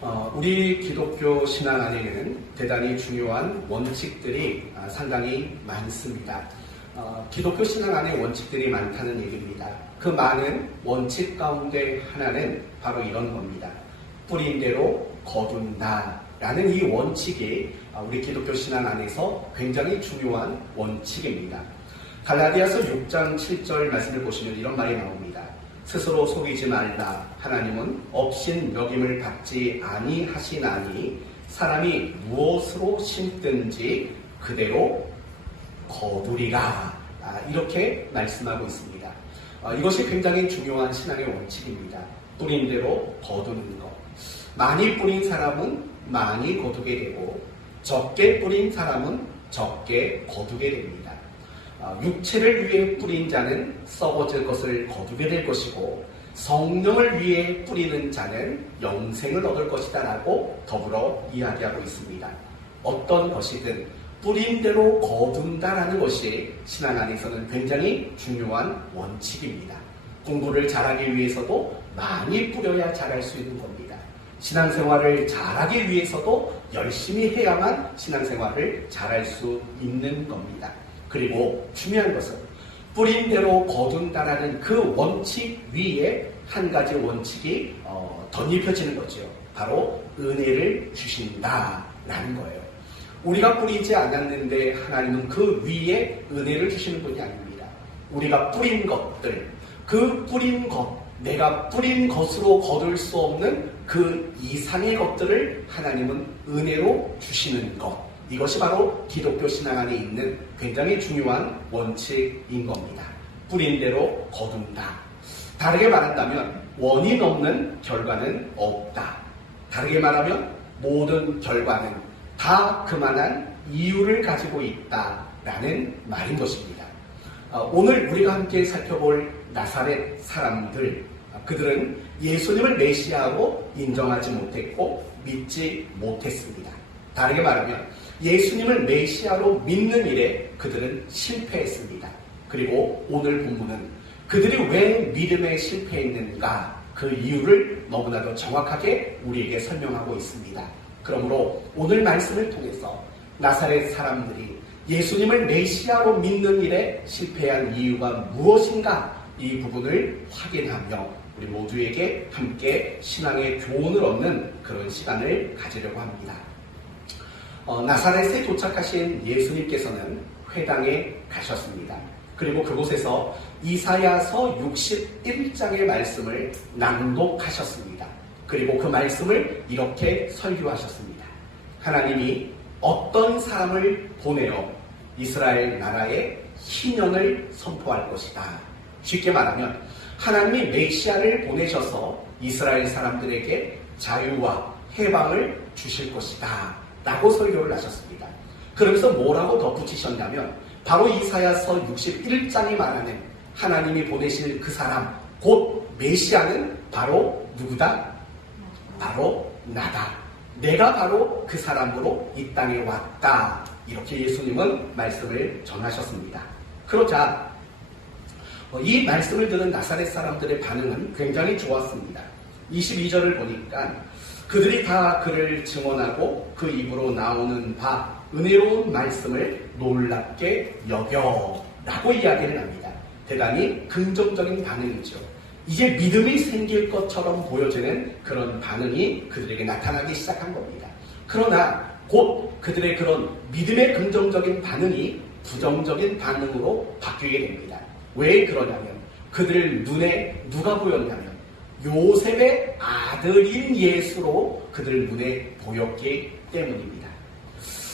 우리 기독교 신앙 안에는 대단히 중요한 원칙들이 상당히 많습니다. 기독교 신앙 안에 원칙들이 많다는 얘기입니다. 그 많은 원칙 가운데 하나는 바로 이런 겁니다. 뿌린 대로 거둔다 라는 이 원칙이 우리 기독교 신앙 안에서 굉장히 중요한 원칙입니다. 갈라디아서 6장 7절 말씀을 보시면 이런 말이 나옵니다. 스스로 속이지 말라. 하나님은 업신 여김을 받지 아니하시나니 사람이 무엇으로 심든지 그대로 거두리라. 이렇게 말씀하고 있습니다. 이것이 굉장히 중요한 신앙의 원칙입니다. 뿌린 대로 거두는 것. 많이 뿌린 사람은 많이 거두게 되고 적게 뿌린 사람은 적게 거두게 됩니다. 육체를 위해 뿌린 자는 썩어질 것을 거두게 될 것이고 성령을 위해 뿌리는 자는 영생을 얻을 것이다 라고 더불어 이야기하고 있습니다. 어떤 것이든 뿌린 대로 거둔다라는 것이 신앙 안에서는 굉장히 중요한 원칙입니다. 공부를 잘하기 위해서도 많이 뿌려야 잘할 수 있는 겁니다. 신앙생활을 잘하기 위해서도 열심히 해야만 신앙생활을 잘할 수 있는 겁니다. 그리고 중요한 것은 뿌린 대로 거둔다라는 그 원칙 위에 한 가지 원칙이 덧입혀지는 거죠. 바로 은혜를 주신다라는 거예요. 우리가 뿌리지 않았는데 하나님은 그 위에 은혜를 주시는 분이 아닙니다. 우리가 뿌린 것들, 그 뿌린 것, 내가 뿌린 것으로 거둘 수 없는 그 이상의 것들을 하나님은 은혜로 주시는 것. 이것이 바로 기독교 신앙 안에 있는 굉장히 중요한 원칙인 겁니다. 뿌린 대로 거둔다. 다르게 말한다면 원인 없는 결과는 없다. 다르게 말하면 모든 결과는 다 그만한 이유를 가지고 있다라는 말인 것입니다. 오늘 우리가 함께 살펴볼 나사렛 사람들, 그들은 예수님을 메시아로 인정하지 못했고 믿지 못했습니다. 다르게 말하면 예수님을 메시아로 믿는 일에 그들은 실패했습니다. 그리고 오늘 본문은 그들이 왜 믿음에 실패했는가 그 이유를 너무나도 정확하게 우리에게 설명하고 있습니다. 그러므로 오늘 말씀을 통해서 나사렛 사람들이 예수님을 메시아로 믿는 일에 실패한 이유가 무엇인가 이 부분을 확인하며 우리 모두에게 함께 신앙의 교훈을 얻는 그런 시간을 가지려고 합니다. 나사렛에 도착하신 예수님께서는 회당에 가셨습니다. 그리고 그곳에서 이사야서 61장의 말씀을 낭독하셨습니다. 그리고 그 말씀을 이렇게 설교하셨습니다. 하나님이 어떤 사람을 보내어 이스라엘 나라에 희년을 선포할 것이다. 쉽게 말하면 하나님이 메시아를 보내셔서 이스라엘 사람들에게 자유와 해방을 주실 것이다 라고 설교를 하셨습니다. 그러면서 뭐라고 덧붙이셨냐면 바로 이사야서 61장이 말하는 하나님이 보내실 그 사람 곧 메시아는 바로 누구다? 바로 나다. 내가 바로 그 사람으로 이 땅에 왔다. 이렇게 예수님은 말씀을 전하셨습니다. 그러자 이 말씀을 들은 나사렛 사람들의 반응은 굉장히 좋았습니다. 22절을 보니까 그들이 다 그를 증언하고 그 입으로 나오는 바 은혜로운 말씀을 놀랍게 여겨 라고 이야기를 합니다. 대단히 긍정적인 반응이죠. 이제 믿음이 생길 것처럼 보여지는 그런 반응이 그들에게 나타나기 시작한 겁니다. 그러나 곧 그들의 그런 믿음의 긍정적인 반응이 부정적인 반응으로 바뀌게 됩니다. 왜 그러냐면 그들 눈에 누가 보였냐면 요셉의 아들인 예수로 그들 눈에 보였기 때문입니다.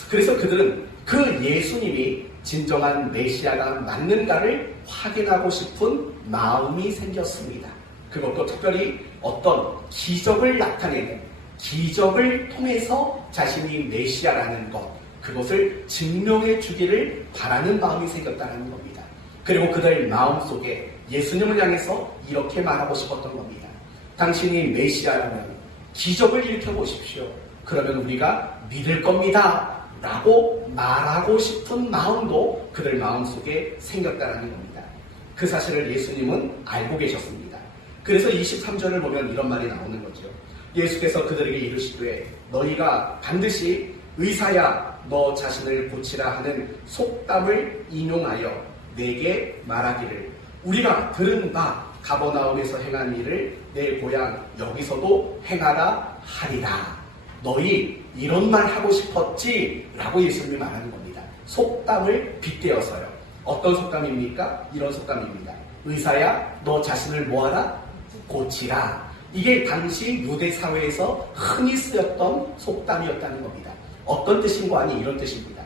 그래서 그들은 그 예수님이 진정한 메시아가 맞는가를 확인하고 싶은 마음이 생겼습니다. 그것도 특별히 어떤 기적을 나타내는 기적을 통해서 자신이 메시아라는 것, 그것을 증명해 주기를 바라는 마음이 생겼다는 겁니다. 그리고 그들 마음속에 예수님을 향해서 이렇게 말하고 싶었던 겁니다. 당신이 메시아라면 기적을 일으켜 보십시오. 그러면 우리가 믿을 겁니다. 라고 말하고 싶은 마음도 그들 마음속에 생겼다는 겁니다. 그 사실을 예수님은 알고 계셨습니다. 그래서 23절을 보면 이런 말이 나오는 거죠. 예수께서 그들에게 이르시되 너희가 반드시 의사야 너 자신을 고치라 하는 속담을 인용하여 내게 말하기를 우리가 들은 바 가버나움에서 행한 일을 내 고향 여기서도 행하라 하리라. 너희 이런 말 하고 싶었지? 라고 예수님이 말하는 겁니다. 속담을 빗대어서요. 어떤 속담입니까? 이런 속담입니다. 의사야 너 자신을 뭐하라? 고치라. 이게 당시 유대 사회에서 흔히 쓰였던 속담이었다는 겁니다. 어떤 뜻인가 하니 이런 뜻입니다.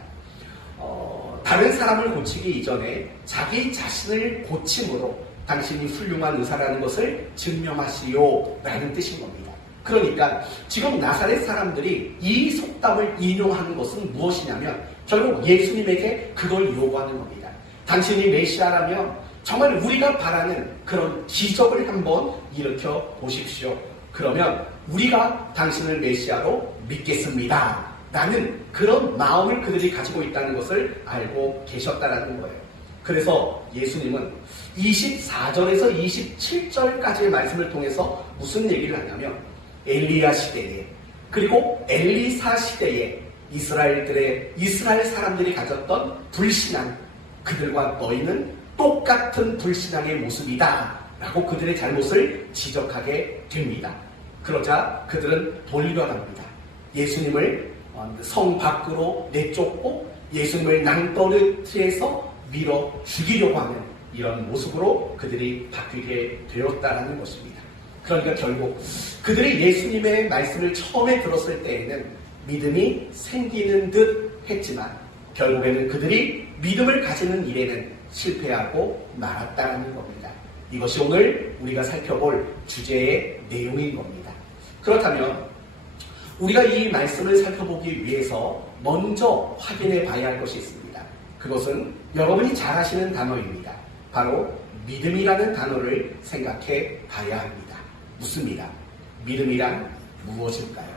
다른 사람을 고치기 이전에 자기 자신을 고침으로 당신이 훌륭한 의사라는 것을 증명하시오 라는 뜻인 겁니다. 그러니까 지금 나사렛 사람들이 이 속담을 인용하는 것은 무엇이냐면 결국 예수님에게 그걸 요구하는 겁니다. 당신이 메시아라면 정말 우리가 바라는 그런 기적을 한번 일으켜 보십시오. 그러면 우리가 당신을 메시아로 믿겠습니다. 라는 그런 마음을 그들이 가지고 있다는 것을 알고 계셨다는 거예요. 그래서 예수님은 24절에서 27절까지의 말씀을 통해서 무슨 얘기를 하냐면 엘리야 시대에 그리고 엘리사 시대에 이스라엘 사람들이 가졌던 불신앙 그들과 너희는 똑같은 불신앙의 모습이다 라고 그들의 잘못을 지적하게 됩니다. 그러자 그들은 돌변합니다. 예수님을 성 밖으로 내쫓고 예수님을 낭떠러지에서 밀어 죽이려고 하는 이런 모습으로 그들이 바뀌게 되었다는 것입니다. 그러니까 결국 그들이 예수님의 말씀을 처음에 들었을 때에는 믿음이 생기는 듯 했지만 결국에는 그들이 믿음을 가지는 일에는 실패하고 말았다는 겁니다. 이것이 오늘 우리가 살펴볼 주제의 내용인 겁니다. 그렇다면 우리가 이 말씀을 살펴보기 위해서 먼저 확인해 봐야 할 것이 있습니다. 그것은 여러분이 잘 아시는 단어입니다. 바로 믿음이라는 단어를 생각해 봐야 합니다. 묻습니다. 믿음이란 무엇일까요?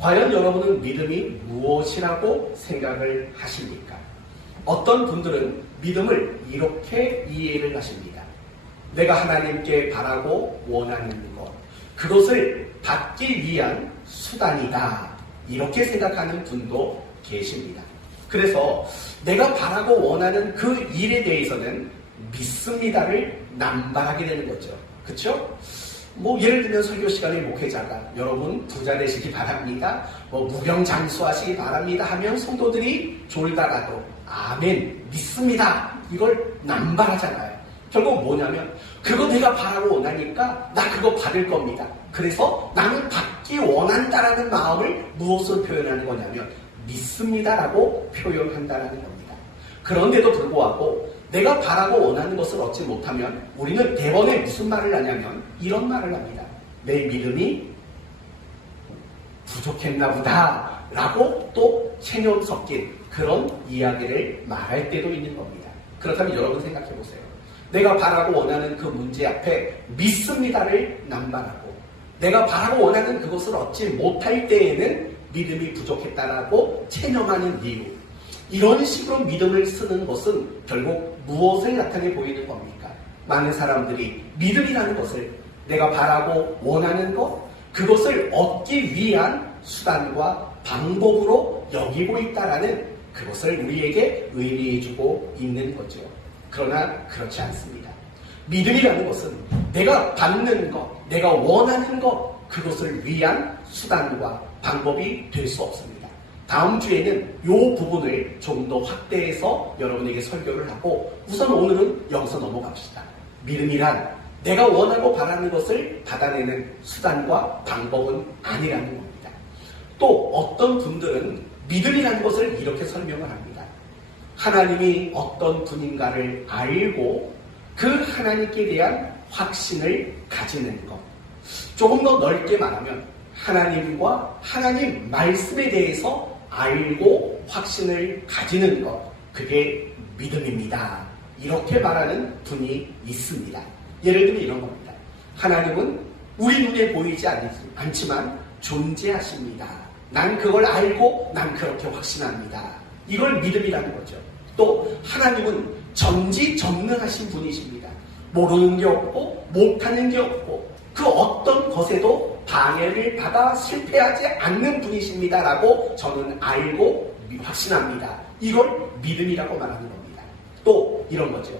과연 여러분은 믿음이 무엇이라고 생각을 하십니까? 어떤 분들은 믿음을 이렇게 이해를 하십니다. 내가 하나님께 바라고 원하는 것, 그것을 받기 위한 수단이다. 이렇게 생각하는 분도 계십니다. 그래서 내가 바라고 원하는 그 일에 대해서는 믿습니다를 남발하게 되는 거죠. 그렇죠? 예를 들면 설교 시간에 목회자가 여러분 부자 되시기 바랍니다. 무병장수하시기 바랍니다 하면 성도들이 졸다가도 아멘 믿습니다. 이걸 남발하잖아요. 결국 뭐냐면 그거 내가 바라고 원하니까 나 그거 받을 겁니다. 그래서 나는 받기 원한다라는 마음을 무엇으로 표현하는 거냐면 믿습니다라고 표현한다는 겁니다. 그런데도 불구하고 내가 바라고 원하는 것을 얻지 못하면 우리는 대번에 무슨 말을 하냐면 이런 말을 합니다. 내 믿음이 부족했나 보다 라고 또 체념 섞인 그런 이야기를 말할 때도 있는 겁니다. 그렇다면 여러분 생각해 보세요. 내가 바라고 원하는 그 문제 앞에 믿습니다를 남발하고 내가 바라고 원하는 그것을 얻지 못할 때에는 믿음이 부족했다라고 체념하는 이유, 이런 식으로 믿음을 쓰는 것은 결국 무엇을 나타내 보이는 겁니까? 많은 사람들이 믿음이라는 것을 내가 바라고 원하는 것, 그것을 얻기 위한 수단과 방법으로 여기고 있다라는 그것을 우리에게 의미해주고 있는 거죠. 그러나 그렇지 않습니다. 믿음이라는 것은 내가 받는 것, 내가 원하는 것, 그것을 위한 수단과 방법이 될 수 없습니다. 다음 주에는 이 부분을 좀 더 확대해서 여러분에게 설교를 하고 우선 오늘은 여기서 넘어갑시다. 믿음이란 내가 원하고 바라는 것을 받아내는 수단과 방법은 아니라는 겁니다. 또 어떤 분들은 믿음이라는 것을 이렇게 설명을 합니다. 하나님이 어떤 분인가를 알고 그 하나님께 대한 확신을 가지는 것. 조금 더 넓게 말하면 하나님과 하나님 말씀에 대해서 알고 확신을 가지는 것. 그게 믿음입니다. 이렇게 말하는 분이 있습니다. 예를 들면 이런 겁니다. 하나님은 우리 눈에 보이지 않지만 존재하십니다. 난 그걸 알고 난 그렇게 확신합니다. 이걸 믿음이라는 거죠. 또 하나님은 전지전능하신 분이십니다. 모르는 게 없고 못하는 게 없고 그 어떤 것에도 방해를 받아 실패하지 않는 분이십니다라고 저는 알고 확신합니다. 이걸 믿음이라고 말하는 겁니다. 또 이런 거죠.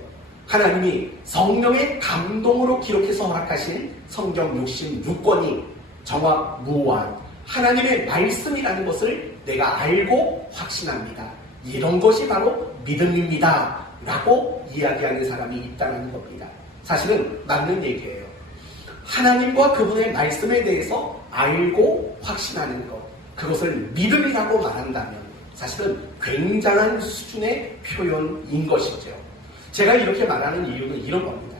하나님이 성령의 감동으로 기록해서 허락하신 성경 66권이 정확무한 하나님의 말씀이라는 것을 내가 알고 확신합니다. 이런 것이 바로 믿음입니다 라고 이야기하는 사람이 있다는 겁니다. 사실은 맞는 얘기예요. 하나님과 그분의 말씀에 대해서 알고 확신하는 것, 그것을 믿음이라고 말한다면 사실은 굉장한 수준의 표현인 것이죠. 제가 이렇게 말하는 이유는 이런 겁니다.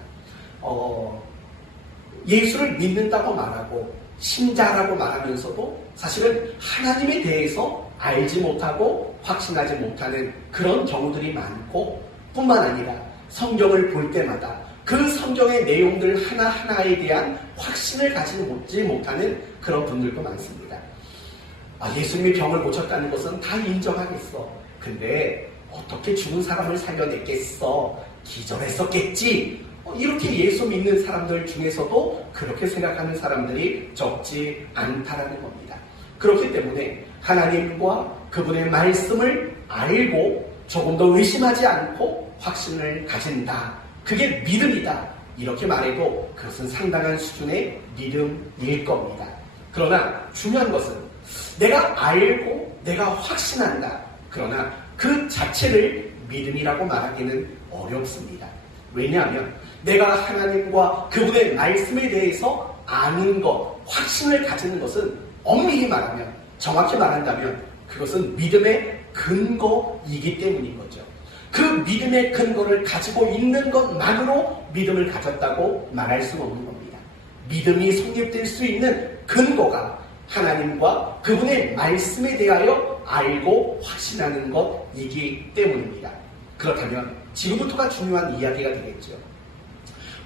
예수를 믿는다고 말하고 신자라고 말하면서도 사실은 하나님에 대해서 알지 못하고 확신하지 못하는 그런 경우들이 많고, 뿐만 아니라 성경을 볼 때마다 그 성경의 내용들 하나하나에 대한 확신을 가지지 못하는 그런 분들도 많습니다. 예수님이 병을 고쳤다는 것은 다 인정하겠어. 근데 어떻게 죽은 사람을 살려냈겠어? 기절했었겠지? 이렇게 예수 믿는 사람들 중에서도 그렇게 생각하는 사람들이 적지 않다라는 겁니다. 그렇기 때문에 하나님과 그분의 말씀을 알고 조금 더 의심하지 않고 확신을 가진다. 그게 믿음이다. 이렇게 말해도 그것은 상당한 수준의 믿음일 겁니다. 그러나 중요한 것은 내가 알고 내가 확신한다. 그러나 그 자체를 믿음이라고 말하기는 어렵습니다. 왜냐하면 내가 하나님과 그분의 말씀에 대해서 아는 것, 확신을 가지는 것은 엄밀히 말하면, 정확히 말한다면 그것은 믿음의 근거이기 때문인 거죠. 그 믿음의 근거를 가지고 있는 것만으로 믿음을 가졌다고 말할 수는 없는 겁니다. 믿음이 성립될 수 있는 근거가 하나님과 그분의 말씀에 대하여 알고 확신하는 것이기 때문입니다. 그렇다면 지금부터가 중요한 이야기가 되겠죠.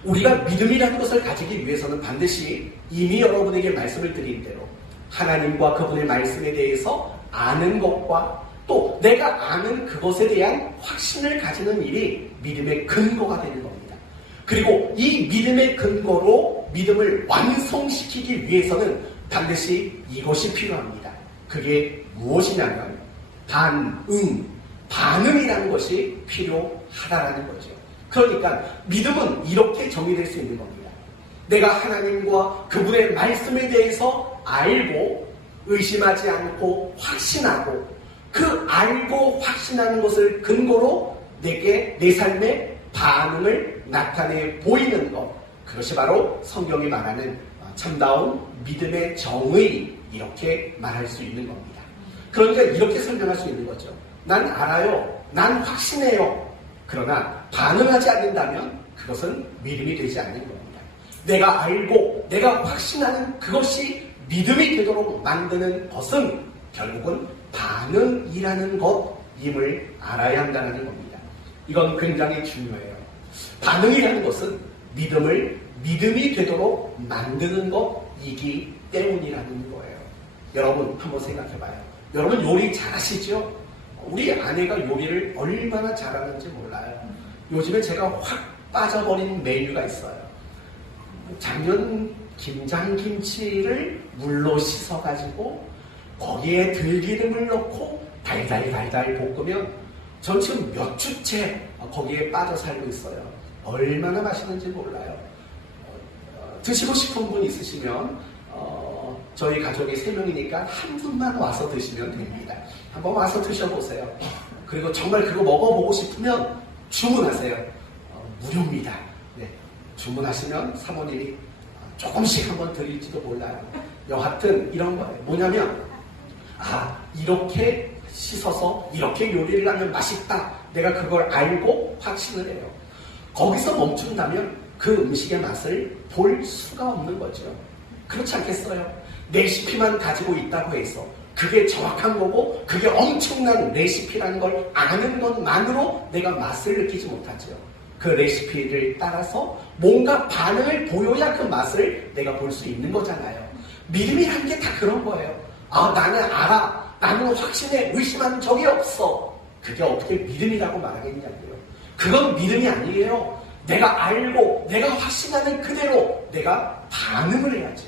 우리가 믿음이라는 것을 가지기 위해서는 반드시 이미 여러분에게 말씀을 드린 대로 하나님과 그분의 말씀에 대해서 아는 것과 또 내가 아는 그것에 대한 확신을 가지는 일이 믿음의 근거가 되는 겁니다. 그리고 이 믿음의 근거로 믿음을 완성시키기 위해서는 반드시 이것이 필요합니다. 그게 무엇이냐면 반응이라는 것이 필요하다라는 거죠. 그러니까 믿음은 이렇게 정의될 수 있는 겁니다. 내가 하나님과 그분의 말씀에 대해서 알고 의심하지 않고 확신하고 그 알고 확신하는 것을 근거로 내게 내 삶의 반응을 나타내 보이는 것, 그것이 바로 성경이 말하는 참다운 믿음의 정의, 이렇게 말할 수 있는 겁니다. 그러니까 이렇게 설명할 수 있는 거죠. 난 알아요. 난 확신해요. 그러나 반응하지 않는다면 그것은 믿음이 되지 않는 겁니다. 내가 알고 내가 확신하는 그것이 믿음이 되도록 만드는 것은 결국은 반응이라는 것임을 알아야 한다는 겁니다. 이건 굉장히 중요해요. 반응이라는 것은 믿음이 되도록 만드는 것이기 때문이라는 거예요. 여러분 한번 생각해봐요. 여러분 요리 잘하시죠? 우리 아내가 요리를 얼마나 잘하는지 몰라요. 요즘에 제가 확 빠져버린 메뉴가 있어요. 작년 김장김치를 물로 씻어가지고 거기에 들기름을 넣고 달달달달 볶으면 전 지금 몇 주째 거기에 빠져 살고 있어요. 얼마나 맛있는지 몰라요. 드시고 싶은 분 있으시면 저희 가족이 3명이니까 한 분만 와서 드시면 됩니다. 한번 와서 드셔보세요. 그리고 정말 그거 먹어보고 싶으면 주문하세요. 무료입니다. 네, 주문하시면 사모님이 조금씩 한번 드릴지도 몰라요. 여하튼 이런 거예요. 뭐냐면 이렇게 씻어서 이렇게 요리를 하면 맛있다. 내가 그걸 알고 확신을 해요. 거기서 멈춘다면 그 음식의 맛을 볼 수가 없는 거죠. 그렇지 않겠어요? 레시피만 가지고 있다고 해서 그게 정확한 거고 그게 엄청난 레시피라는 걸 아는 것만으로 내가 맛을 느끼지 못하죠. 그 레시피를 따라서 뭔가 반응을 보여야 그 맛을 내가 볼 수 있는 거잖아요. 믿음이라는 게 다 그런 거예요. 나는 알아. 나는 확신해. 의심하는 적이 없어. 그게 어떻게 믿음이라고 말하겠냐고요. 그건 믿음이 아니에요. 내가 알고 내가 확신하는 그대로 내가 반응을 해야죠.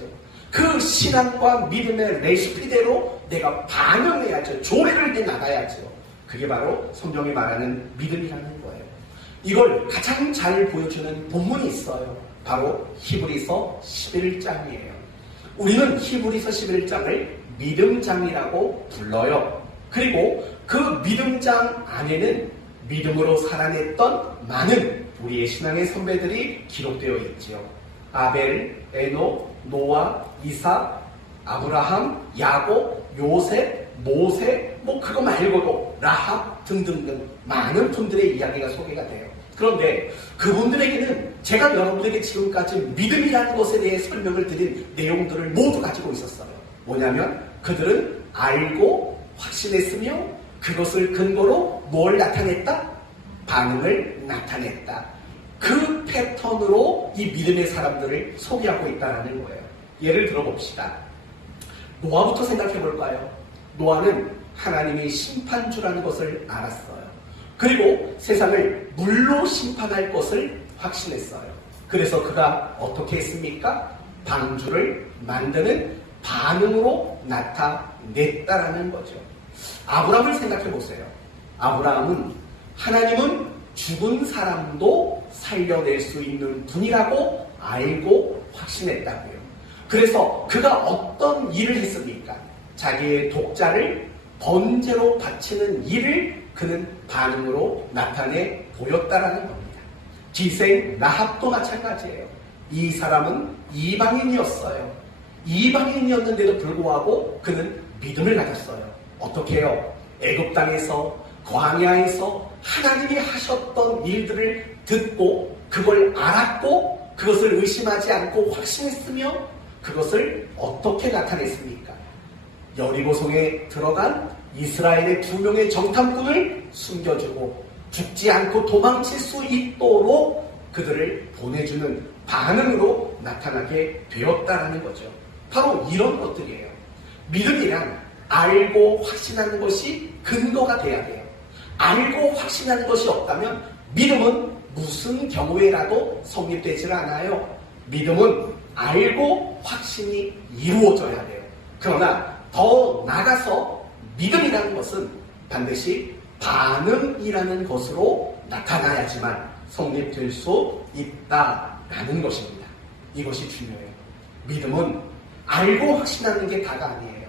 그 신앙과 믿음의 레시피대로 내가 반응해야죠. 조례를 해 나가야죠. 그게 바로 성경이 말하는 믿음이라는 거예요. 이걸 가장 잘 보여주는 본문이 있어요. 바로 히브리서 11장이에요. 우리는 히브리서 11장을 믿음장이라고 불러요. 그리고 그 믿음장 안에는 믿음으로 살아냈던 많은 우리의 신앙의 선배들이 기록되어 있지요. 아벨, 에녹, 노아, 이삭, 아브라함, 야곱, 요셉, 모세, 그거 말고도 라합 등등등 많은 분들의 이야기가 소개가 돼요. 그런데 그분들에게는 제가 여러분에게 지금까지 믿음이라는 것에 대해 설명을 드린 내용들을 모두 가지고 있었어요. 뭐냐면 그들은 알고 확신했으며 그것을 근거로 뭘 나타냈다? 반응을 나타냈다. 그 패턴으로 이 믿음의 사람들을 소개하고 있다는 거예요. 예를 들어봅시다. 노아부터 생각해 볼까요? 노아는 하나님이 심판주라는 것을 알았어요. 그리고 세상을 물로 심판할 것을 확신했어요. 그래서 그가 어떻게 했습니까? 방주를 만드는 반응으로 나타냈다라는 거죠. 아브라함을 생각해 보세요. 아브라함은 하나님은 죽은 사람도 살려낼 수 있는 분이라고 알고 확신했다고요. 그래서 그가 어떤 일을 했습니까? 자기의 독자를 번제로 바치는 일을 그는 반응으로 나타내 보였다라는 겁니다. 기생 라합도 마찬가지예요. 이 사람은 이방인이었어요. 이방인이었는데도 불구하고 그는 믿음을 가졌어요. 어떻게 해요? 애굽 땅에서 광야에서 하나님이 하셨던 일들을 듣고 그걸 알았고 그것을 의심하지 않고 확신했으며 그것을 어떻게 나타냈습니까? 여리고성에 들어간 이스라엘의 2명의 정탐꾼을 숨겨주고 죽지 않고 도망칠 수 있도록 그들을 보내주는 반응으로 나타나게 되었다라는 거죠. 바로 이런 것들이에요. 믿음이란 알고 확신하는 것이 근거가 돼야 돼요. 알고 확신하는 것이 없다면 믿음은 무슨 경우에라도 성립되질 않아요. 믿음은 알고 확신이 이루어져야 돼요. 그러나 더 나아가서 믿음이라는 것은 반드시 반응이라는 것으로 나타나야지만 성립될 수 있다라는 것입니다. 이것이 중요해요. 믿음은 알고 확신하는 게 다가 아니에요.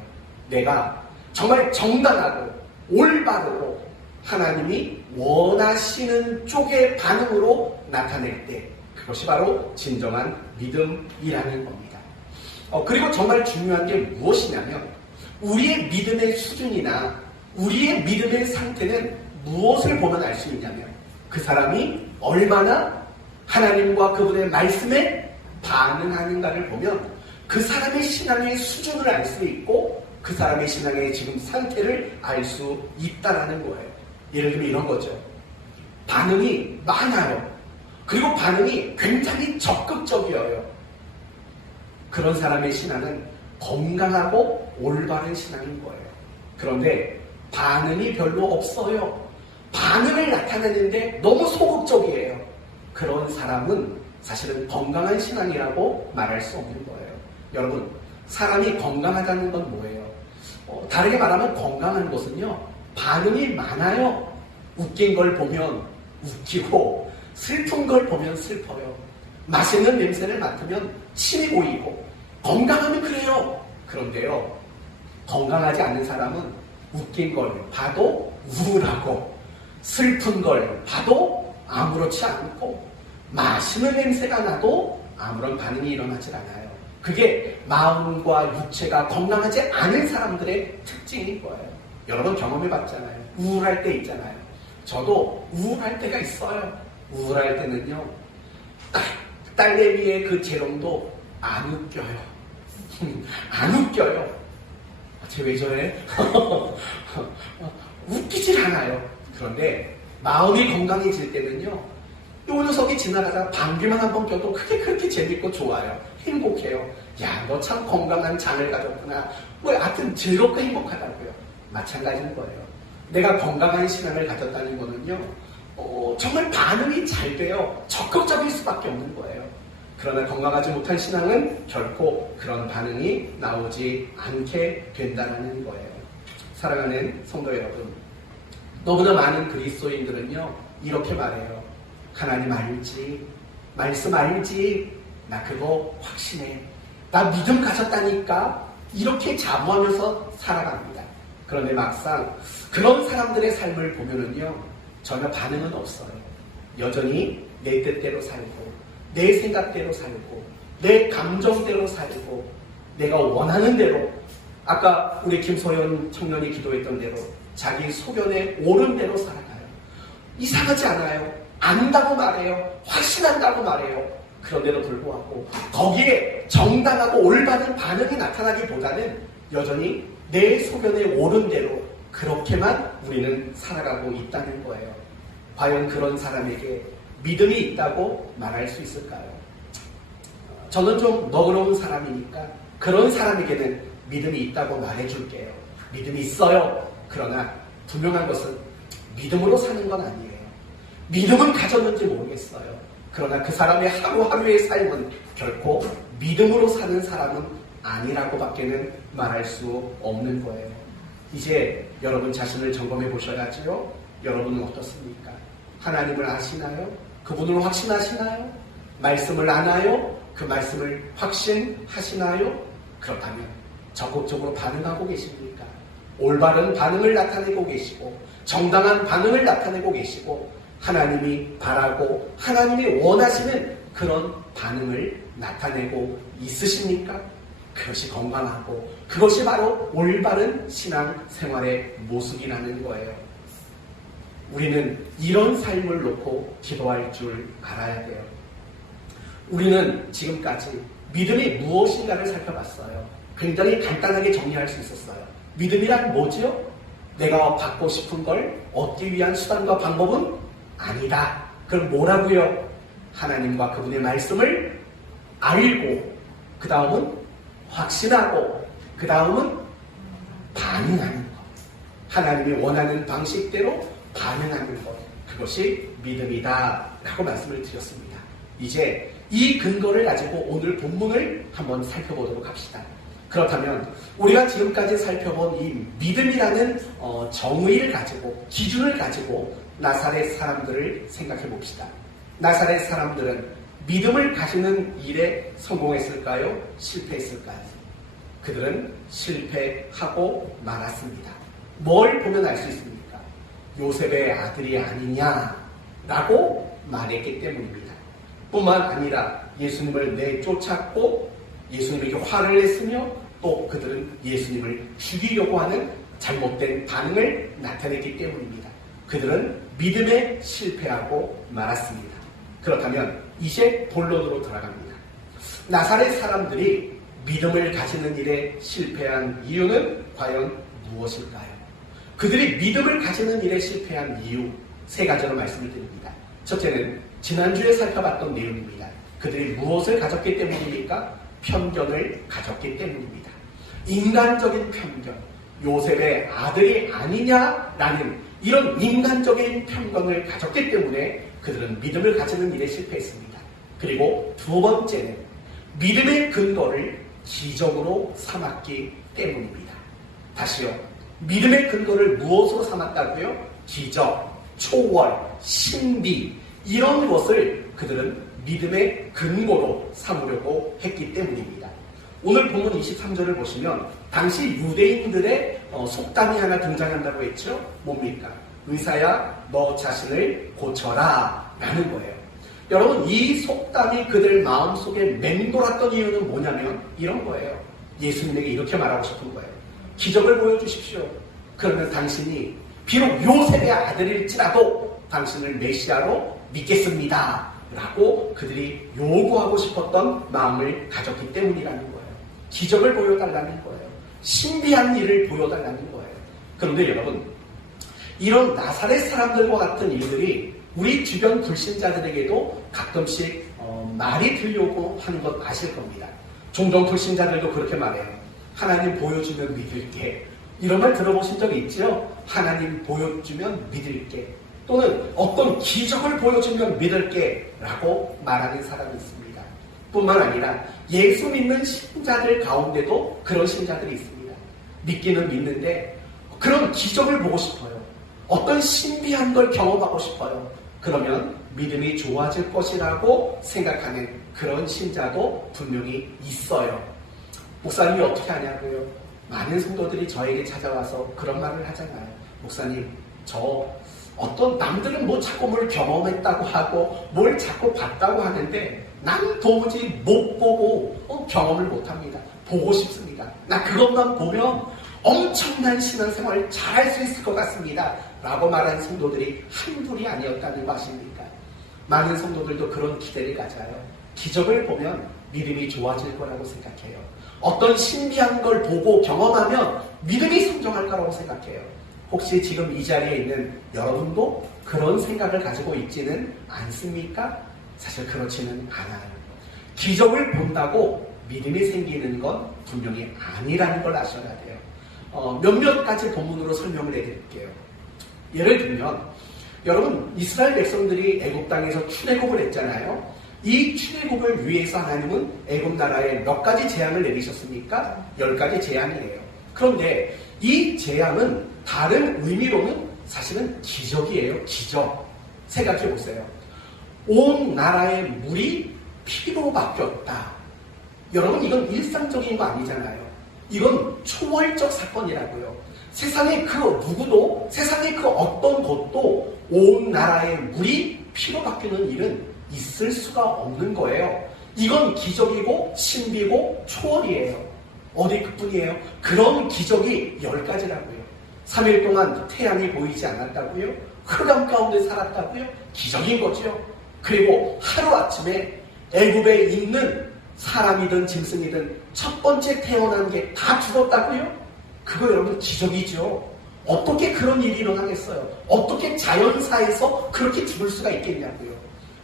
내가 정말 정당하고 올바르고 하나님이 원하시는 쪽의 반응으로 나타낼 때 그것이 바로 진정한 믿음이라는 겁니다. 그리고 정말 중요한 게 무엇이냐면 우리의 믿음의 수준이나 우리의 믿음의 상태는 무엇을 보면 알 수 있냐면 그 사람이 얼마나 하나님과 그분의 말씀에 반응하는가를 보면 그 사람의 신앙의 수준을 알 수 있고 그 사람의 신앙의 지금 상태를 알 수 있다라는 거예요. 예를 들면 이런 거죠. 반응이 많아요. 그리고 반응이 굉장히 적극적이어요. 그런 사람의 신앙은 건강하고 올바른 신앙인 거예요. 그런데 반응이 별로 없어요. 반응을 나타내는데 너무 소극적이에요. 그런 사람은 사실은 건강한 신앙이라고 말할 수 없는 거예요. 여러분, 사람이 건강하다는 건 뭐예요? 다르게 말하면 건강한 것은요, 반응이 많아요. 웃긴 걸 보면 웃기고 슬픈 걸 보면 슬퍼요. 맛있는 냄새를 맡으면 침이 고이고 건강하면 그래요. 그런데요, 건강하지 않은 사람은 웃긴 걸 봐도 우울하고 슬픈 걸 봐도 아무렇지 않고 맛있는 냄새가 나도 아무런 반응이 일어나질 않아요. 그게 마음과 육체가 건강하지 않은 사람들의 특징인 거예요. 여러분 경험해봤잖아요. 우울할 때 있잖아요. 저도 우울할 때가 있어요. 우울할 때는요, 딸내미의 그 재롱도 안 웃겨요. 안 웃겨요. 쟤 왜 저래? 웃기질 않아요. 그런데 마음이 건강해질 때는요, 요 녀석이 지나가다가 방귀만 한번 껴도 그렇게 재밌고 좋아요. 행복해요. 야, 너 참 건강한 장을 가졌구나. 하여튼 즐겁고 행복하다고요. 마찬가지인 거예요. 내가 건강한 신앙을 가졌다는 거는요, 정말 반응이 잘 돼요. 적극적일 수밖에 없는 거예요. 그러나 건강하지 못한 신앙은 결코 그런 반응이 나오지 않게 된다는 거예요. 사랑하는 성도 여러분, 너무나 많은 그리스도인들은요 이렇게 말해요. 하나님 알지, 말씀 알지, 나 그거 확신해, 나 믿음 가졌다니까, 이렇게 자부하면서 살아갑니다. 그런데 막상 그런 사람들의 삶을 보면은요 전혀 반응은 없어요. 여전히 내 뜻대로 살고, 내 생각대로 살고, 내 감정대로 살고, 내가 원하는 대로, 아까 우리 김소연 청년이 기도했던 대로 자기 소견에 옳은 대로 살아가요. 이상하지 않아요. 안다고 말해요. 확신한다고 말해요. 그런데도 불구하고 거기에 정당하고 올바른 반응이 나타나기보다는 여전히 내 소견에 옳은 대로 그렇게만 우리는 살아가고 있다는 거예요. 과연 그런 사람에게 믿음이 있다고 말할 수 있을까요? 저는 좀 너그러운 사람이니까 그런 사람에게는 믿음이 있다고 말해줄게요. 믿음이 있어요. 그러나 분명한 것은 믿음으로 사는 건 아니에요. 믿음은 가졌는지 모르겠어요. 그러나 그 사람의 하루하루의 삶은 결코 믿음으로 사는 사람은 아니라고 밖에는 말할 수 없는 거예요. 이제 여러분 자신을 점검해 보셔야지요. 여러분은 어떻습니까? 하나님을 아시나요? 그분을 확신하시나요? 말씀을 아나요? 그 말씀을 확신하시나요? 그렇다면 적극적으로 반응하고 계십니까? 올바른 반응을 나타내고 계시고 정당한 반응을 나타내고 계시고 하나님이 바라고 하나님이 원하시는 그런 반응을 나타내고 있으십니까? 그것이 건강하고 그것이 바로 올바른 신앙생활의 모습이라는 거예요. 우리는 이런 삶을 놓고 기도할 줄 알아야 돼요. 우리는 지금까지 믿음이 무엇인가를 살펴봤어요. 굉장히 간단하게 정리할 수 있었어요. 믿음이란 뭐죠? 내가 받고 싶은 걸 얻기 위한 수단과 방법은 아니다. 그럼 뭐라고요? 하나님과 그분의 말씀을 알고, 그 다음은 확신하고, 그 다음은 반응하는 것. 하나님이 원하는 방식대로 반응하는 것. 그것이 믿음이다 라고 말씀을 드렸습니다. 이제 이 근거를 가지고 오늘 본문을 한번 살펴보도록 합시다. 그렇다면 우리가 지금까지 살펴본 이 믿음이라는 정의를 가지고, 기준을 가지고 나사렛 사람들을 생각해 봅시다. 나사렛 사람들은 믿음을 가지는 일에 성공했을까요? 실패했을까요? 그들은 실패하고 말았습니다. 뭘 보면 알 수 있습니까? 요셉의 아들이 아니냐라고 말했기 때문입니다. 뿐만 아니라 예수님을 내쫓았고 예수님에게 화를 냈으며 또 그들은 예수님을 죽이려고 하는 잘못된 반응을 나타냈기 때문입니다. 그들은 믿음에 실패하고 말았습니다. 그렇다면 이제 본론으로 돌아갑니다. 나사렛 사람들이 믿음을 가지는 일에 실패한 이유는 과연 무엇일까요? 그들이 믿음을 가지는 일에 실패한 이유 세 가지로 말씀을 드립니다. 첫째는 지난주에 살펴봤던 내용입니다. 그들이 무엇을 가졌기 때문입니까? 편견을 가졌기 때문입니다. 인간적인 편견, 요셉의 아들이 아니냐라는 이런 인간적인 편견을 가졌기 때문에 그들은 믿음을 가지는 일에 실패했습니다. 그리고 두 번째는 믿음의 근거를 기적으로 삼았기 때문입니다. 다시요. 믿음의 근거를 무엇으로 삼았다고요? 기적, 초월, 신비 이런 것을 그들은 믿음의 근거로 삼으려고 했기 때문입니다. 오늘 본문 23절을 보시면 당시 유대인들의 속담이 하나 등장한다고 했죠. 뭡니까? 의사야 너 자신을 고쳐라 라는 거예요. 여러분 이 속담이 그들 마음속에 맴돌았던 이유는 뭐냐면 이런 거예요. 예수님에게 이렇게 말하고 싶은 거예요. 기적을 보여주십시오. 그러면 당신이 비록 요셉의 아들일지라도 당신을 메시아로 믿겠습니다 라고 그들이 요구하고 싶었던 마음을 가졌기 때문이라는 거예요. 기적을 보여달라는 거예요. 신비한 일을 보여달라는 거예요. 그런데 여러분 이런 나사렛 사람들과 같은 일들이 우리 주변 불신자들에게도 가끔씩 말이 들려오고 하는 것 아실 겁니다. 종종 불신자들도 그렇게 말해요. 하나님 보여주면 믿을게. 이런 말 들어보신 적 있죠? 하나님 보여주면 믿을게. 또는 어떤 기적을 보여주면 믿을게 라고 말하는 사람이 있습니다. 뿐만 아니라 예수 믿는 신자들 가운데도 그런 신자들이 있습니다. 믿기는 믿는데 그런 기적을 보고 싶어요. 어떤 신비한 걸 경험하고 싶어요. 그러면 믿음이 좋아질 것이라고 생각하는 그런 신자도 분명히 있어요. 목사님이 어떻게 하냐고요? 많은 성도들이 저에게 찾아와서 그런 말을 하잖아요. 목사님, 저 어떤 남들은 뭐 자꾸 뭘 경험했다고 하고 뭘 자꾸 봤다고 하는데 난 도무지 못 보고 경험을 못합니다. 보고 싶습니다. 나 그것만 보면 엄청난 신앙생활을 잘할 수 있을 것 같습니다. 라고 말한 성도들이 한둘이 아니었다는 거 아십니까? 많은 성도들도 그런 기대를 가져요. 기적을 보면 믿음이 좋아질 거라고 생각해요. 어떤 신비한 걸 보고 경험하면 믿음이 성장할 거라고 생각해요. 혹시 지금 이 자리에 있는 여러분도 그런 생각을 가지고 있지는 않습니까? 사실 그렇지는 않아요. 기적을 본다고 믿음이 생기는 건 분명히 아니라는 걸 아셔야 돼요. 몇몇 가지 본문으로 설명을 해드릴게요. 예를 들면 여러분, 이스라엘 백성들이 애굽 땅에서 출애굽을 했잖아요. 이 출애굽을 위해서 하나님은 애굽 나라에 몇 가지 재앙을 내리셨습니까? 10가지 재앙이에요. 그런데 이 재앙은 다른 의미로는 사실은 기적이에요. 기적. 생각해 보세요. 온 나라의 물이 피로 바뀌었다. 여러분, 이건 일상적인 거 아니잖아요. 이건 초월적 사건이라고요. 세상에 그 누구도, 세상에 그 어떤 것도 온 나라의 물이 피로 바뀌는 일은 있을 수가 없는 거예요. 이건 기적이고 신비고 초월이에요. 어디 그뿐이에요? 그런 기적이 10가지라고요. 3일 동안 태양이 보이지 않았다고요? 흑암 가운데 살았다고요? 기적인 거죠. 그리고 하루아침에 애굽에 있는 사람이든 짐승이든 첫 번째 태어난 게 다 죽었다고요? 그거 여러분 기적이죠. 어떻게 그런 일이 일어나겠어요? 어떻게 자연사에서 그렇게 죽을 수가 있겠냐고요.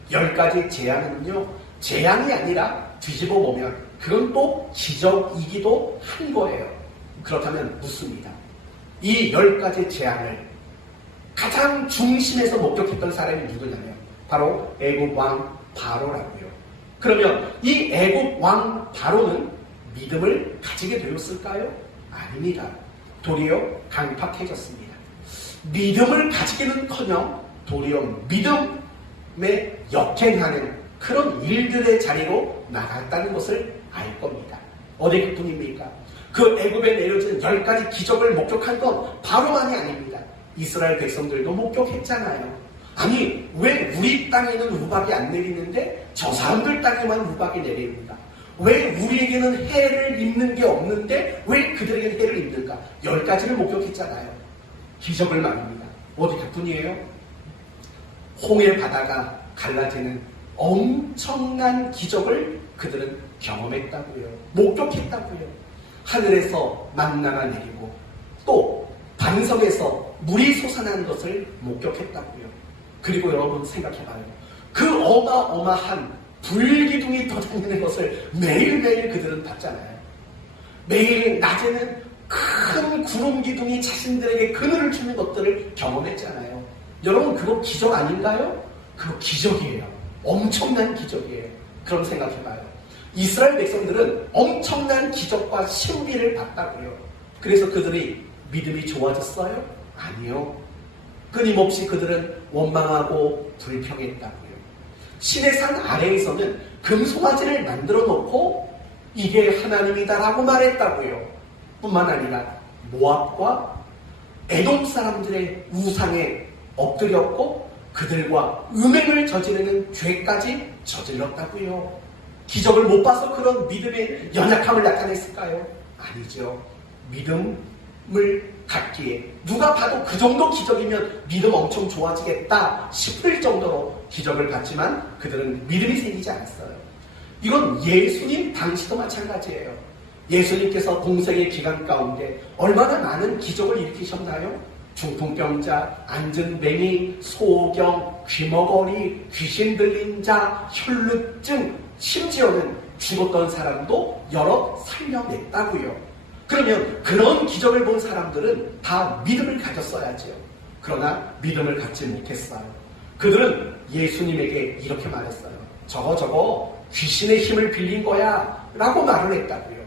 10가지 재앙은요, 재앙이 아니라 뒤집어 보면 그건 또 기적이기도 한 거예요. 그렇다면 묻습니다. 이 10가지 재앙을 가장 중심에서 목격했던 사람이 누구냐면 바로 애굽 왕 바로라고요. 그러면 이 애굽 왕 바로는 믿음을 가지게 되었을까요? 아닙니다. 도리어 강팍해졌습니다. 믿음을 가지기는커녕 도리어 믿음에 역행하는 그런 일들의 자리로 나갔다는 것을 알 겁니다. 어디 그뿐입니까? 그 애굽에 내려진 10가지 기적을 목격한 건 바로만이 아닙니다. 이스라엘 백성들도 목격했잖아요. 아니, 왜 우리 땅에는 우박이 안 내리는데 저 사람들 땅에만 우박이 내립니까? 왜 우리에게는 해를 입는 게 없는데 왜 그들에게는 해를 입는가? 10가지를 목격했잖아요. 기적을 말입니다. 어디 그뿐이에요? 홍해 바다가 갈라지는 엄청난 기적을 그들은 경험했다고요. 목격했다고요. 하늘에서 만나가 내리고 또 반석에서 물이 솟아나는 것을 목격했다고요. 그리고 여러분 생각해봐요. 그 어마어마한 불기둥이 떠다니는 것을 매일매일 그들은 봤잖아요. 매일 낮에는 큰 구름기둥이 자신들에게 그늘을 주는 것들을 경험했잖아요. 여러분 그거 기적 아닌가요? 그거 기적이에요. 엄청난 기적이에요. 그럼 생각해봐요. 이스라엘 백성들은 엄청난 기적과 신비를 봤다고요. 그래서 그들이 믿음이 좋아졌어요? 아니요. 끊임없이 그들은 원망하고 불평했다고요. 신의 산 아래에서는 금송아지를 만들어 놓고 이게 하나님이다라고 말했다고요. 뿐만 아니라 모압과 에돔 사람들의 우상에 엎드렸고 그들과 음행을 저지르는 죄까지 저질렀다고요. 기적을 못 봐서 그런 믿음의 연약함을 나타냈을까요? 아니죠. 믿음을 갖기에 누가 봐도 그 정도 기적이면 믿음 엄청 좋아지겠다 싶을 정도로 기적을 봤지만 그들은 믿음이 생기지 않았어요. 이건 예수님 당시도 마찬가지예요. 예수님께서 공생의 기간 가운데 얼마나 많은 기적을 일으키셨나요? 중풍병자, 앉은 맹이, 소경, 귀머거리, 귀신 들린 자, 혈루증, 심지어는 죽었던 사람도 여러 살려냈다고요. 그러면 그런 기적을 본 사람들은 다 믿음을 가졌어야죠. 그러나 믿음을 갖지 못했어요. 그들은 예수님에게 이렇게 말했어요. 저거 귀신의 힘을 빌린 거야 라고 말을 했다고요.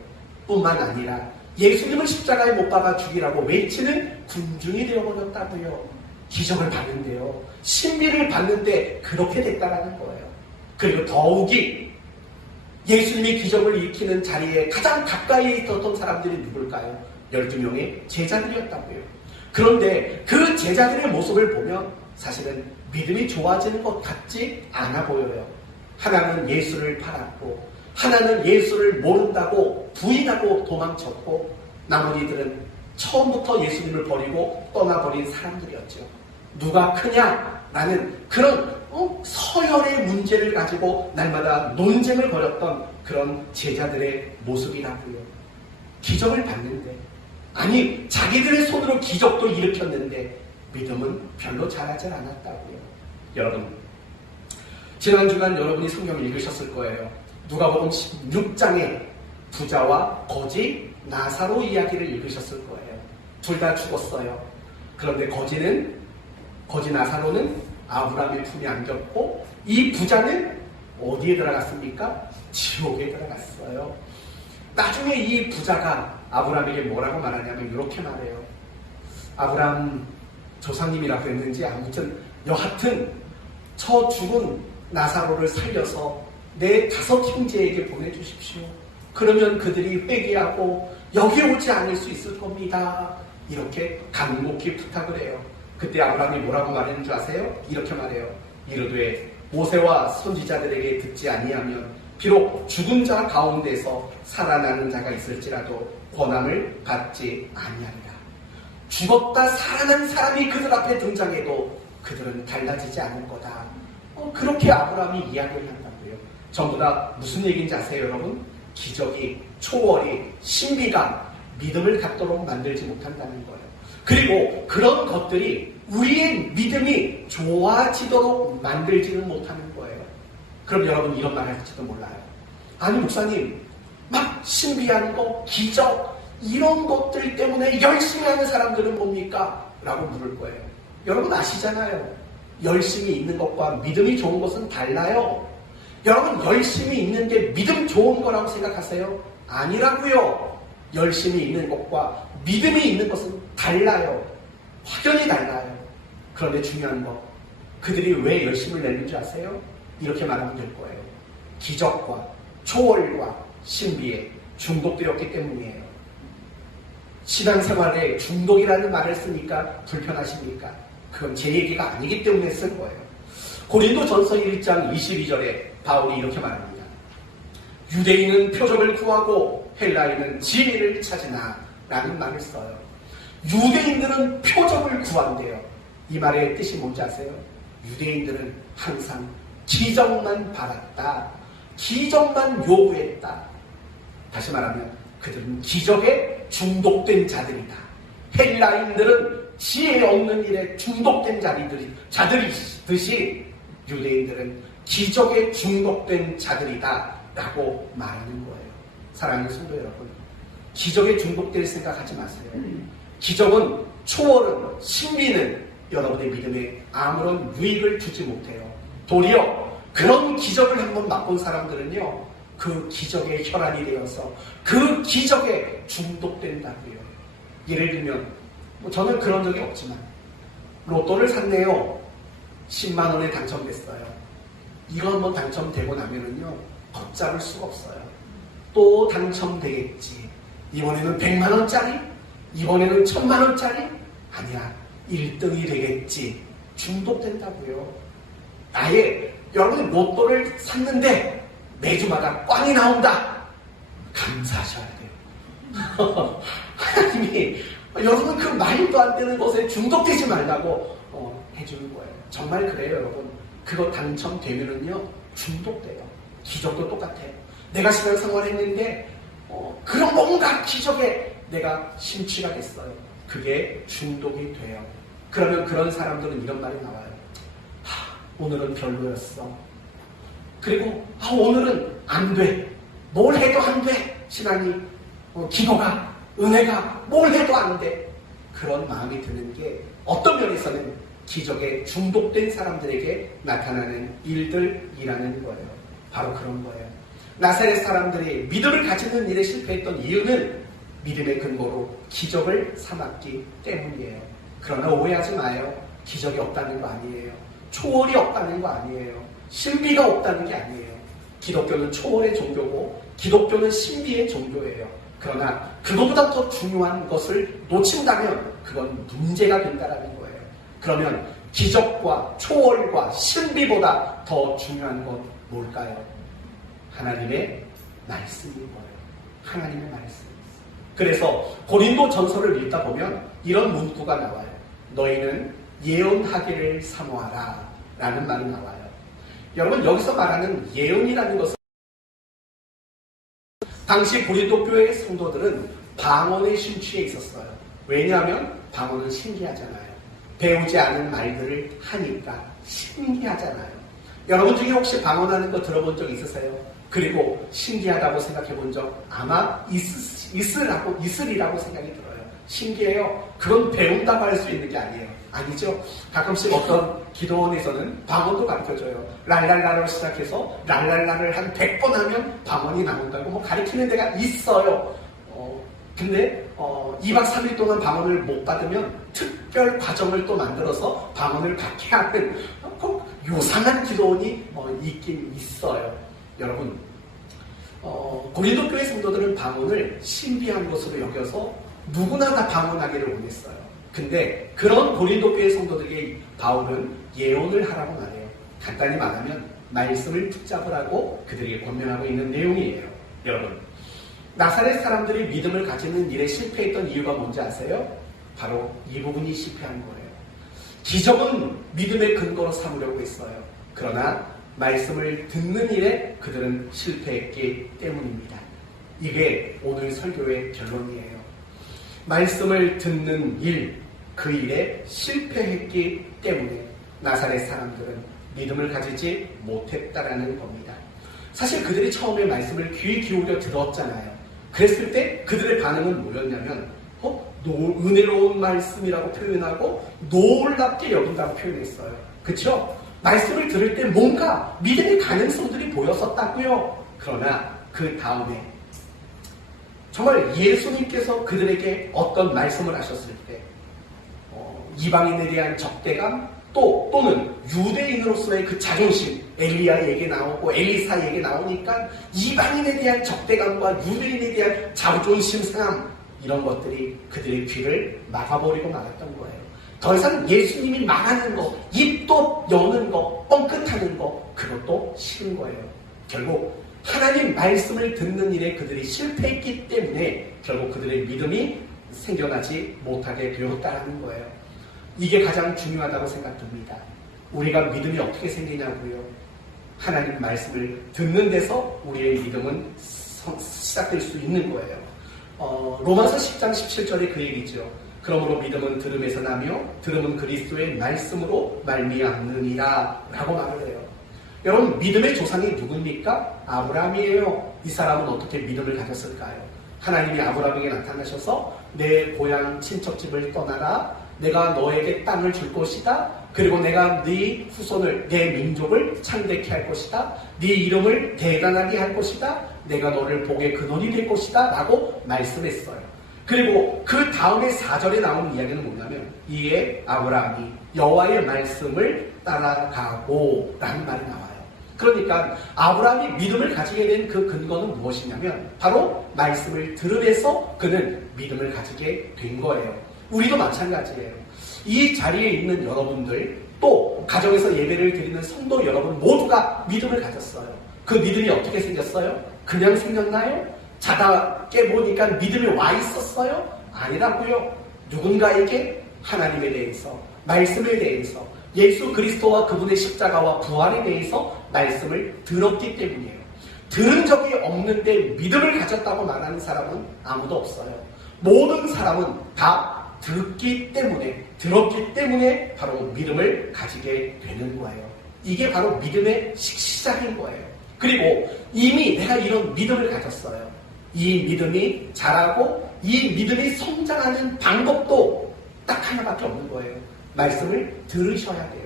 뿐만 아니라 예수님을 십자가에 못 박아 죽이라고 외치는 군중이 되어버렸다고요. 기적을 봤는데요. 신비를 봤는데 그렇게 됐다라는 거예요. 그리고 더욱이 예수님이 기적을 일으키는 자리에 가장 가까이 있었던 사람들이 누굴까요? 12명의 제자들이었다고요. 그런데 그 제자들의 모습을 보면 사실은 믿음이 좋아지는 것 같지 않아 보여요. 하나는 예수를 팔았고, 하나는 예수를 모른다고 부인하고 도망쳤고, 나머지들은 처음부터 예수님을 버리고 떠나버린 사람들이었죠. 누가 크냐라는 그런 서열의 문제를 가지고 날마다 논쟁을 벌였던 그런 제자들의 모습이라고요. 기적을 봤는데, 아니 자기들의 손으로 기적도 일으켰는데 믿음은 별로 잘하지 않았다고요. 여러분, 지난 주간 여러분이 성경을 읽으셨을 거예요. 누가복음 16장에 부자와 거지 나사로 이야기를 읽으셨을 거예요. 둘 다 죽었어요. 그런데 거지 나사로는 아브라함의 품에 안겼고, 이 부자는 어디에 들어갔습니까? 지옥에 들어갔어요. 나중에 이 부자가 아브라함에게 뭐라고 말하냐면 이렇게 말해요. 아브라함 조상님이라고 했는지 아무튼 여하튼 저 죽은 나사로를 살려서 내 5 형제에게 보내주십시오. 그러면 그들이 회개하고 여기 오지 않을 수 있을 겁니다. 이렇게 간곡히 부탁을 해요. 그때 아브라함이 뭐라고 말했는 줄 아세요? 이렇게 말해요. 이르되 모세와 선지자들에게 듣지 아니하면 비록 죽은 자 가운데서 살아나는 자가 있을지라도 권함을 받지 아니하리라. 죽었다 살아난 사람이 그들 앞에 등장해도 그들은 달라지지 않을 거다. 그렇게 아브라함이 이야기를 한다고요. 전부 다 무슨 얘기인지 아세요, 여러분? 기적이, 초월이, 신비가 믿음을 갖도록 만들지 못한다는 거예요. 그리고 그런 것들이 우리의 믿음이 좋아지도록 만들지는 못하는 거예요. 그럼 여러분 이런 말 할지도 몰라요. 아니 목사님, 막 신비한 거, 기적 이런 것들 때문에 열심히 하는 사람들은 뭡니까? 라고 물을 거예요. 여러분 아시잖아요. 열심히 있는 것과 믿음이 좋은 것은 달라요. 여러분 열심히 있는 게 믿음 좋은 거라고 생각하세요? 아니라고요. 열심히 있는 것과 믿음이 있는 것은 달라요. 확연히 달라요. 그런데 중요한 거, 그들이 왜 열심을 내는 줄 아세요? 이렇게 말하면 될 거예요. 기적과 초월과 신비에 중독되었기 때문이에요. 신앙생활에 중독이라는 말을 쓰니까 불편하십니까? 그건 제 얘기가 아니기 때문에 쓴 거예요. 고린도전서 1장 22절에 바울이 이렇게 말합니다. 유대인은 표적을 구하고 헬라인은 지혜를 찾으나 라는 말을 써요. 유대인들은 표적을 구한대요. 이 말의 뜻이 뭔지 아세요? 유대인들은 항상 기적만 바랐다. 기적만 요구했다. 다시 말하면 그들은 기적에 중독된 자들이다. 헬라인들은 지혜 없는 일에 중독된 자들이듯이 유대인들은 기적에 중독된 자들이다 라고 말하는 거예요. 사랑하는 성도 여러분, 기적에 중독될 생각하지 마세요. 기적은, 초월은, 신비는 여러분의 믿음에 아무런 유익을 주지 못해요. 도리어 그런 기적을 한번 맛본 사람들은요, 그 기적에 혈안이 되어서 그 기적에 중독된다고요. 예를 들면 저는 그런 적이 없지만 로또를 샀네요. 10만 원에 당첨됐어요. 이거 한번 당첨되고 나면은요, 걷잡을 수가 없어요. 또 당첨되겠지. 이번에는 100만 원짜리? 이번에는 1000만 원짜리? 아니야, 1등이 되겠지. 중독된다고요. 아예 여러분이 로또를 샀는데 매주마다 꽝이 나온다. 감사하셔야 돼요. 하나님이 여러분 그 말도 안 되는 것에 중독되지 말라고 해주는 거예요. 정말 그래요, 여러분. 그거 당첨되면은요, 중독돼요. 기적도 똑같아요. 내가 신앙생활 했는데 그런 뭔가 기적에 내가 심취가 됐어요. 그게 중독이 돼요. 그러면 그런 사람들은 이런 말이 나와요. 오늘은 별로였어. 그리고 오늘은 안 돼. 뭘 해도 안 돼. 신앙이, 기도가, 은혜가 뭘 해도 안 돼. 그런 마음이 드는 게 어떤 면에서는 기적에 중독된 사람들에게 나타나는 일들이라는 거예요. 바로 그런 거예요. 나사렛 사람들이 믿음을 가지는 일에 실패했던 이유는 믿음의 근거로 기적을 삼았기 때문이에요. 그러나 오해하지 마요. 기적이 없다는 거 아니에요. 초월이 없다는 거 아니에요. 신비가 없다는 게 아니에요. 기독교는 초월의 종교고 기독교는 신비의 종교예요. 그러나 그것보다 더 중요한 것을 놓친다면 그건 문제가 된다는 거예요. 그러면 기적과 초월과 신비보다 더 중요한 건 뭘까요? 하나님의 말씀인 거예요. 하나님의 말씀. 그래서 고린도 전서를 읽다 보면 이런 문구가 나와요. 너희는 예언하기를 사모하라 라는 말이 나와요. 여러분, 여기서 말하는 예언이라는 것은 당시 고린도 교회의 성도들은 방언에 심취해 있었어요. 왜냐하면 방언은 신기하잖아요. 배우지 않은 말들을 하니까 신기하잖아요. 여러분 중에 혹시 방언하는 거 들어본 적 있으세요? 그리고 신기하다고 생각해 본 적 아마 있으리라고 생각이 들어요. 신기해요. 그건 배운다고 할 수 있는 게 아니에요. 아니죠. 가끔씩 어떤 기도원에서는 방언도 가르쳐줘요. 랄랄라로 시작해서 랄랄라를 한 100번 하면 방언이 나온다고 뭐 가르치는 데가 있어요. 근데 2박 3일 동안 방언을 못 받으면 특별 과정을 또 만들어서 방언을 받게 하는 꼭 요상한 기도원이 있긴 있어요. 여러분, 고린도 교회 성도들은 방언을 신비한 것으로 여겨서 누구나 다 방언하기를 원했어요. 근데 그런 고린도 교회 성도들에게 바울은 예언을 하라고 말해요. 간단히 말하면 말씀을 붙잡으라고 그들에게 권면하고 있는 내용이에요. 여러분, 나사렛 사람들이 믿음을 가지는 일에 실패했던 이유가 뭔지 아세요? 바로 이 부분이 실패한 거예요. 기적은 믿음의 근거로 삼으려고 했어요. 그러나 말씀을 듣는 일에 그들은 실패했기 때문입니다. 이게 오늘 설교의 결론이에요. 말씀을 듣는 일, 그 일에 실패했기 때문에 나사렛 사람들은 믿음을 가지지 못했다라는 겁니다. 사실 그들이 처음에 말씀을 귀 기울여 들었잖아요. 그랬을 때 그들의 반응은 뭐였냐면 은혜로운 말씀이라고 표현하고 놀랍게 여긴다고 표현했어요. 그렇죠? 말씀을 들을 때 뭔가 믿음의 가능성들이 보였었다고요. 그러나 그 다음에 정말 예수님께서 그들에게 어떤 말씀을 하셨을 때 이방인에 대한 적대감 또는 유대인으로서의 그 자존심, 엘리야 얘기 나오고 엘리사 얘기 나오니까 이방인에 대한 적대감과 유대인에 대한 자존심 상함, 이런 것들이 그들의 귀를 막아버리고 말았던 거예요. 더 이상 예수님이 말하는 거, 입도 여는 거, 뻥끗하는 거, 그것도 싫은 거예요. 결국 하나님 말씀을 듣는 일에 그들이 실패했기 때문에 결국 그들의 믿음이 생겨나지 못하게 되었다는 거예요. 이게 가장 중요하다고 생각됩니다. 우리가 믿음이 어떻게 생기냐고요? 하나님 말씀을 듣는 데서 우리의 믿음은 시작될 수 있는 거예요. 로마서 10장 17절에 그 얘기죠. 그러므로 믿음은 들음에서 나며 들음은 그리스도의 말씀으로 말미암느니라 라고 말을 해요. 여러분, 믿음의 조상이 누굽니까? 아브라함이에요. 이 사람은 어떻게 믿음을 가졌을까요? 하나님이 아브라함에게 나타나셔서 내 고향 친척집을 떠나라. 내가 너에게 땅을 줄 것이다. 그리고 내가 네 후손을, 내 민족을 창대케 할 것이다. 네 이름을 대단하게 할 것이다. 내가 너를 복의 근원이 될 것이다 라고 말씀했어요. 그리고 그 다음에 4절에 나오는 이야기는 뭐냐면 이에 아브라함이 여호와의 말씀을 따라가고 라는 말이 나와요. 그러니까 아브라함이 믿음을 가지게 된 그 근거는 무엇이냐면 바로 말씀을 들으면서 그는 믿음을 가지게 된 거예요. 우리도 마찬가지예요. 이 자리에 있는 여러분들, 또 가정에서 예배를 드리는 성도 여러분 모두가 믿음을 가졌어요. 그 믿음이 어떻게 생겼어요? 그냥 생겼나요? 자다 깨보니까 믿음이 와 있었어요? 아니라고요. 누군가에게 하나님에 대해서, 말씀에 대해서, 예수 그리스도와 그분의 십자가와 부활에 대해서 말씀을 들었기 때문이에요. 들은 적이 없는데 믿음을 가졌다고 말하는 사람은 아무도 없어요. 모든 사람은 다 들었기 때문에 바로 믿음을 가지게 되는 거예요. 이게 바로 믿음의 시작인 거예요. 그리고 이미 내가 이런 믿음을 가졌어요. 이 믿음이 자라고 이 믿음이 성장하는 방법도 딱 하나밖에 없는 거예요. 말씀을 들으셔야 돼요.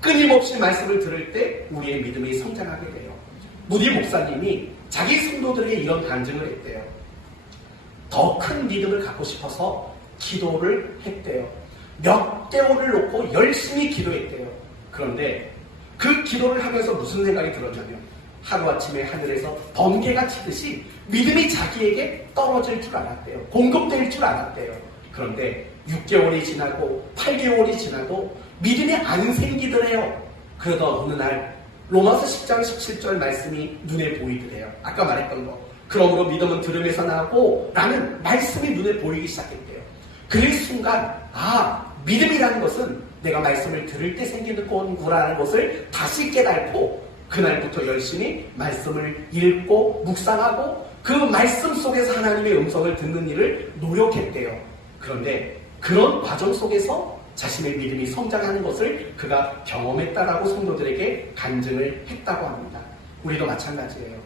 끊임없이 말씀을 들을 때 우리의 믿음이 성장하게 돼요. 무디 목사님이 자기 성도들에게 이런 간증을 했대요. 더 큰 믿음을 갖고 싶어서 기도를 했대요. 몇 개월을 놓고 열심히 기도했대요. 그런데 그 기도를 하면서 무슨 생각이 들었냐면 하루아침에 하늘에서 번개가 치듯이 믿음이 자기에게 떨어질 줄 알았대요. 공급될 줄 알았대요. 그런데 6개월이 지나고 8개월이 지나도 믿음이 안 생기더래요. 그러던 어느 날 로마서 10장 17절 말씀이 눈에 보이더래요. 아까 말했던 거. 그러므로 믿음은 들음에서 나고 라는 말씀이 눈에 보이기 시작했대요. 그 순간 믿음이라는 것은 내가 말씀을 들을 때 생기는 거라는 것을 다시 깨닫고 그날부터 열심히 말씀을 읽고 묵상하고 그 말씀 속에서 하나님의 음성을 듣는 일을 노력했대요. 그런데 그런 과정 속에서 자신의 믿음이 성장하는 것을 그가 경험했다라고 성도들에게 간증을 했다고 합니다. 우리도 마찬가지예요.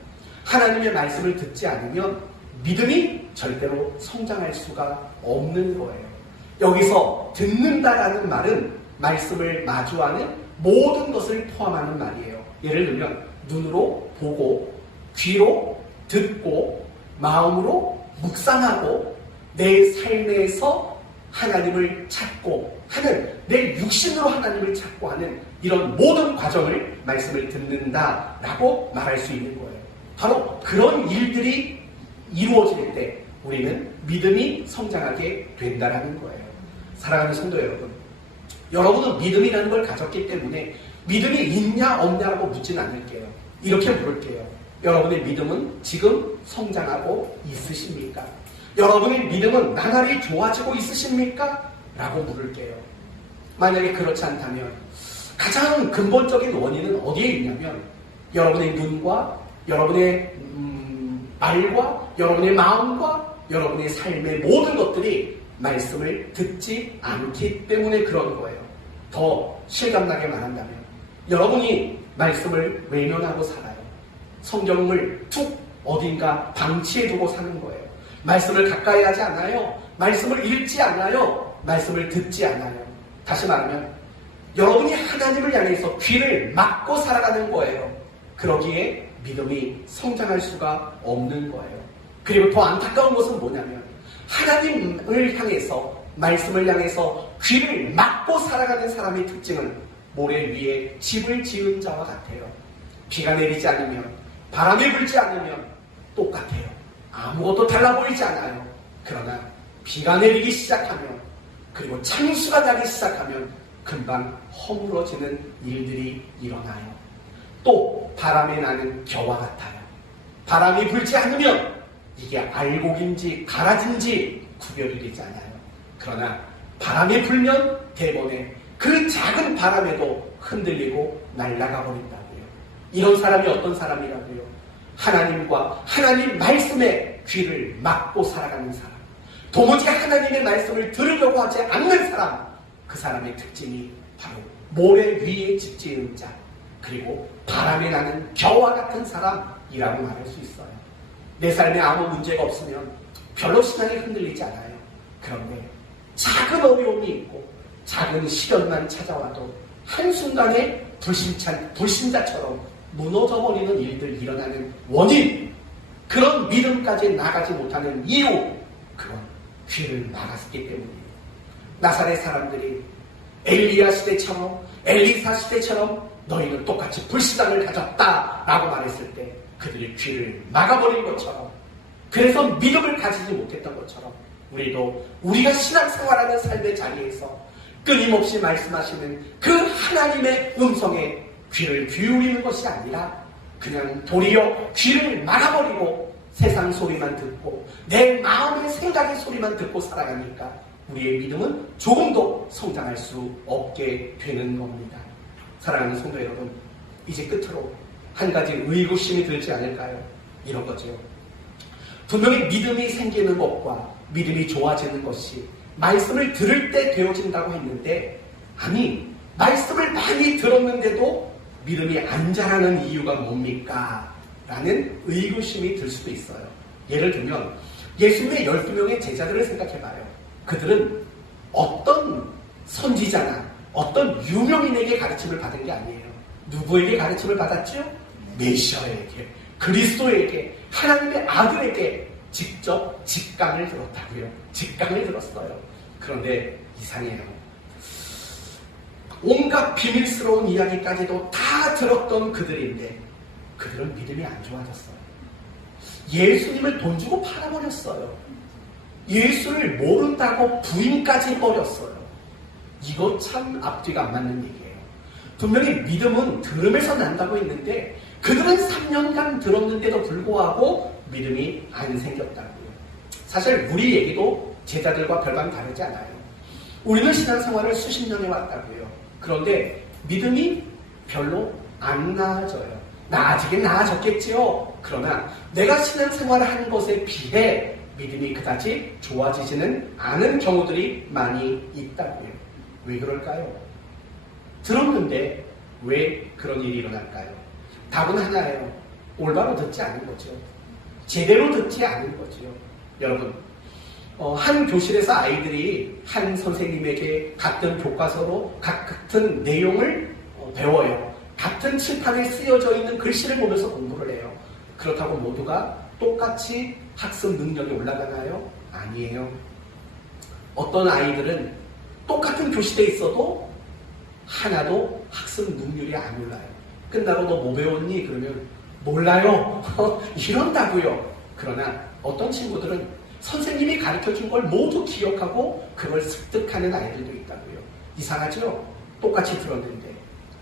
하나님의 말씀을 듣지 않으면 믿음이 절대로 성장할 수가 없는 거예요. 여기서 듣는다라는 말은 말씀을 마주하는 모든 것을 포함하는 말이에요. 예를 들면 눈으로 보고 귀로 듣고 마음으로 묵상하고 내 삶에서 하나님을 찾고 하는 내 육신으로 하나님을 찾고 하는 이런 모든 과정을 말씀을 듣는다라고 말할 수 있는 거예요. 바로 그런 일들이 이루어질 때 우리는 믿음이 성장하게 된다라는 거예요. 사랑하는 성도 여러분, 여러분은 믿음이라는 걸 가졌기 때문에 믿음이 있냐 없냐라고 묻진 않을게요. 이렇게 물을게요. 여러분의 믿음은 지금 성장하고 있으십니까? 여러분의 믿음은 나날이 좋아지고 있으십니까? 라고 물을게요. 만약에 그렇지 않다면 가장 근본적인 원인은 어디에 있냐면 여러분의 눈과 여러분의 말과 여러분의 마음과 여러분의 삶의 모든 것들이 말씀을 듣지 않기 때문에 그런 거예요. 더 실감나게 말한다면 여러분이 말씀을 외면하고 살아요. 성경을 툭 어딘가 방치해두고 사는 거예요. 말씀을 가까이 하지 않아요. 말씀을 읽지 않아요. 말씀을 듣지 않아요. 다시 말하면 여러분이 하나님을 향해서 귀를 막고 살아가는 거예요. 그러기에 믿음이 성장할 수가 없는 거예요. 그리고 더 안타까운 것은 뭐냐면 하나님을 향해서 말씀을 향해서 귀를 막고 살아가는 사람의 특징은 모래 위에 집을 지은 자와 같아요. 비가 내리지 않으면 바람이 불지 않으면 똑같아요. 아무것도 달라 보이지 않아요. 그러나 비가 내리기 시작하면 그리고 창수가 나기 시작하면 금방 허물어지는 일들이 일어나요. 또 바람에 나는 겨와 같아요. 바람이 불지 않으면 이게 알곡인지 가라진지 구별이 되지 않아요. 그러나 바람이 불면 대번에 그 작은 바람에도 흔들리고 날아가 버린다고요. 이런 사람이 어떤 사람이라고요? 하나님과 하나님 말씀에 귀를 막고 살아가는 사람, 도무지 하나님의 말씀을 들으려고 하지 않는 사람, 그 사람의 특징이 바로 모래 위에 집 지은 자, 그리고 바람에 나는 겨와 같은 사람이라고 말할 수 있어요. 내 삶에 아무 문제가 없으면 별로 신앙이 흔들리지 않아요. 그런데 작은 어려움이 있고 작은 시련만 찾아와도 한순간에 불신자처럼 무너져버리는 일들 일어나는 원인, 그런 믿음까지 나가지 못하는 이유, 그건 귀를 막았기 때문이에요. 나사렛 사람들이 엘리야 시대처럼 엘리사 시대처럼 너희는 똑같이 불신앙을 가졌다라고 말했을 때 그들이 귀를 막아버린 것처럼, 그래서 믿음을 가지지 못했던 것처럼 우리도 우리가 신앙생활하는 삶의 자리에서 끊임없이 말씀하시는 그 하나님의 음성에 귀를 기울이는 것이 아니라 그냥 도리어 귀를 막아버리고 세상 소리만 듣고 내 마음의 생각의 소리만 듣고 살아가니까 우리의 믿음은 조금도 성장할 수 없게 되는 겁니다. 사랑하는 성도 여러분, 이제 끝으로 한 가지 의구심이 들지 않을까요? 이런 거죠. 분명히 믿음이 생기는 것과 믿음이 좋아지는 것이 말씀을 들을 때 되어진다고 했는데, 아니, 말씀을 많이 들었는데도 믿음이 안 자라는 이유가 뭡니까? 라는 의구심이 들 수도 있어요. 예를 들면 예수님의 12명의 제자들을 생각해봐요. 그들은 어떤 선지자나 어떤 유명인에게 가르침을 받은 게 아니에요. 누구에게 가르침을 받았죠? 메시아에게. 그리스도에게, 하나님의 아들에게 직접 직강을 들었다고요. 직강을 들었어요. 그런데 이상해요. 온갖 비밀스러운 이야기까지도 다 들었던 그들인데 그들은 믿음이 안 좋아졌어요. 예수님을 돈 주고 팔아버렸어요. 예수를 모른다고 부인까지 버렸어요. 이거 참 앞뒤가 안 맞는 얘기예요. 분명히 믿음은 들음에서 난다고 했는데 그들은 3년간 들었는데도 불구하고 믿음이 안 생겼다고요. 사실 우리 얘기도 제자들과 별반 다르지 않아요. 우리는 신앙생활을 수십 년 해왔다고요. 그런데 믿음이 별로 안 나아져요. 나아지긴 나아졌겠지요. 그러나 내가 신앙생활을 하는 것에 비해 믿음이 그다지 좋아지지는 않은 경우들이 많이 있다고요. 왜 그럴까요? 들었는데 왜 그런 일이 일어날까요? 답은 하나예요. 올바로 듣지 않은 거죠. 제대로 듣지 않은 거죠. 여러분, 한 교실에서 아이들이 한 선생님에게 같은 교과서로 같은 내용을 배워요. 같은 칠판에 쓰여져 있는 글씨를 보면서 공부를 해요. 그렇다고 모두가 똑같이 학습 능력이 올라가나요? 아니에요. 어떤 아이들은 똑같은 교실에 있어도 하나도 학습 능률이 안 올라요. 끝나고 너 뭐 배웠니? 그러면 몰라요. 이런다고요. 그러나 어떤 친구들은 선생님이 가르쳐준 걸 모두 기억하고 그걸 습득하는 아이들도 있다고요. 이상하죠? 똑같이 들었는데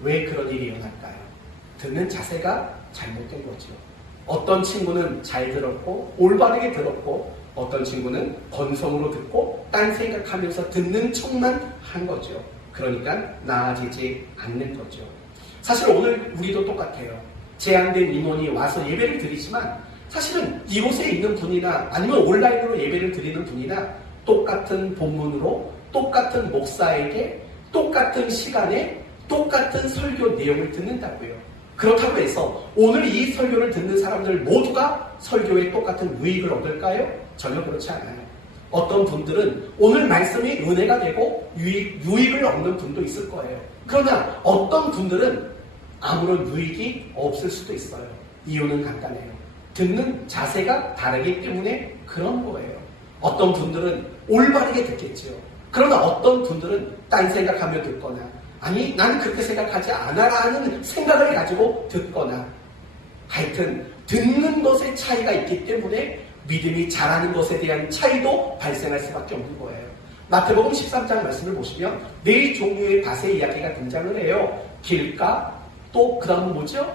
왜 그런 일이 일어날까요? 듣는 자세가 잘못된 거죠. 어떤 친구는 잘 들었고 올바르게 들었고 어떤 친구는 건성으로 듣고 딴 생각하면서 듣는 척만 한 거죠. 그러니까 나아지지 않는 거죠. 사실 오늘 우리도 똑같아요. 제한된 인원이 와서 예배를 드리지만 사실은 이곳에 있는 분이나 아니면 온라인으로 예배를 드리는 분이나 똑같은 본문으로 똑같은 목사에게 똑같은 시간에 똑같은 설교 내용을 듣는다고요. 그렇다고 해서 오늘 이 설교를 듣는 사람들 모두가 설교에 똑같은 유익을 얻을까요? 전혀 그렇지 않아요. 어떤 분들은 오늘 말씀이 은혜가 되고 유익을 얻는 분도 있을 거예요. 그러나 어떤 분들은 아무런 유익이 없을 수도 있어요. 이유는 간단해요. 듣는 자세가 다르기 때문에 그런 거예요. 어떤 분들은 올바르게 듣겠죠. 그러나 어떤 분들은 딴 생각하며 듣거나 아니 나는 그렇게 생각하지 않아라는 생각을 가지고 듣거나 하여튼 듣는 것에 차이가 있기 때문에 믿음이 자라는 것에 대한 차이도 발생할 수밖에 없는 거예요. 마태복음 13장 말씀을 보시면 네 종류의 밭의 이야기가 등장을 해요. 길가, 또 그 다음은 뭐죠?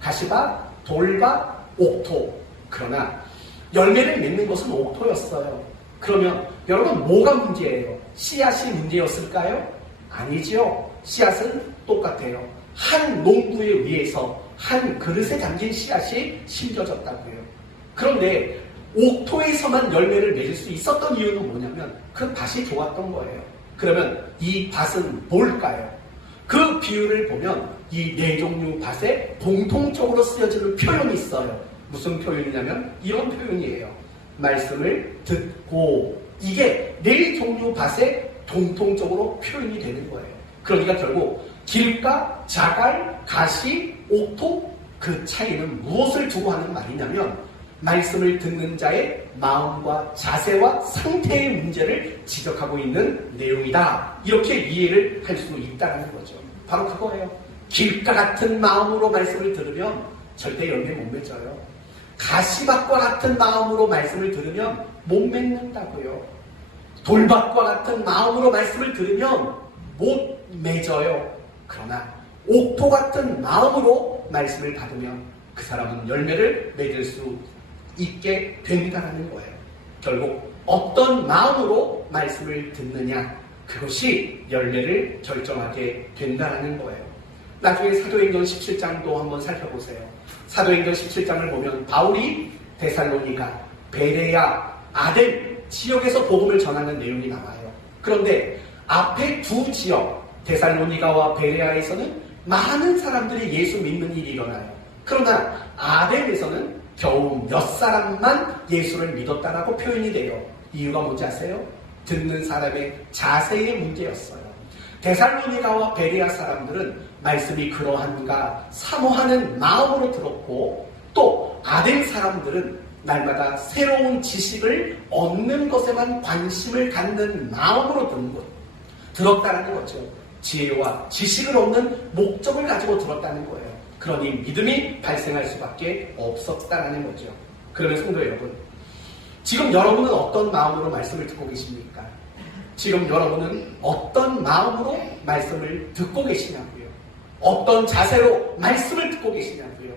가시밭, 돌밭, 옥토. 그러나 열매를 맺는 것은 옥토였어요. 그러면 여러분 뭐가 문제예요? 씨앗이 문제였을까요? 아니죠. 씨앗은 똑같아요. 한 농부에 의해서 한 그릇에 담긴 씨앗이 심겨졌다고요. 그런데 옥토에서만 열매를 맺을 수 있었던 이유는 뭐냐면 그 밭이 좋았던 거예요. 그러면 이 밭은 뭘까요? 그 비유를 보면 이 네 종류 밭에 공통적으로 쓰여지는 표현이 있어요. 무슨 표현이냐면 이런 표현이에요. 말씀을 듣고 이게 네 종류 밭에 공통적으로 표현이 되는 거예요. 그러니까 결국 길가, 자갈, 가시, 옥토 그 차이는 무엇을 두고 하는 말이냐면 말씀을 듣는 자의 마음과 자세와 상태의 문제를 지적하고 있는 내용이다. 이렇게 이해를 할 수 있다는 거죠. 바로 그거예요. 길가 같은 마음으로 말씀을 들으면 절대 열매 못 맺어요. 가시밭과 같은 마음으로 말씀을 들으면 못 맺는다고요. 돌밭과 같은 마음으로 말씀을 들으면 못 맺어요. 그러나 옥토 같은 마음으로 말씀을 받으면 그 사람은 열매를 맺을 수 있게 된다는 거예요. 결국 어떤 마음으로 말씀을 듣느냐 그것이 열매를 결정하게 된다는 거예요. 나중에 사도행전 17장도 한번 살펴보세요. 사도행전 17장을 보면 바울이 데살로니가, 베레아, 아덴 지역에서 복음을 전하는 내용이 나와요. 그런데 앞에 두 지역 데살로니가와 베레아에서는 많은 사람들이 예수 믿는 일이 일어나요. 그러나 아덴에서는 겨우 몇 사람만 예수를 믿었다라고 표현이 돼요. 이유가 뭔지 아세요? 듣는 사람의 자세의 문제였어요. 데살로니가와 베레아 사람들은 말씀이 그러한가 사모하는 마음으로 들었고 또 아덴 사람들은 날마다 새로운 지식을 얻는 것에만 관심을 갖는 마음으로 들었다는 거죠. 지혜와 지식을 얻는 목적을 가지고 들었다는 거예요. 그러니 믿음이 발생할 수밖에 없었다는 거죠. 그러면 성도 여러분, 지금 여러분은 어떤 마음으로 말씀을 듣고 계십니까? 지금 여러분은 어떤 마음으로 말씀을 듣고 계시냐고요? 어떤 자세로 말씀을 듣고 계시냐고요?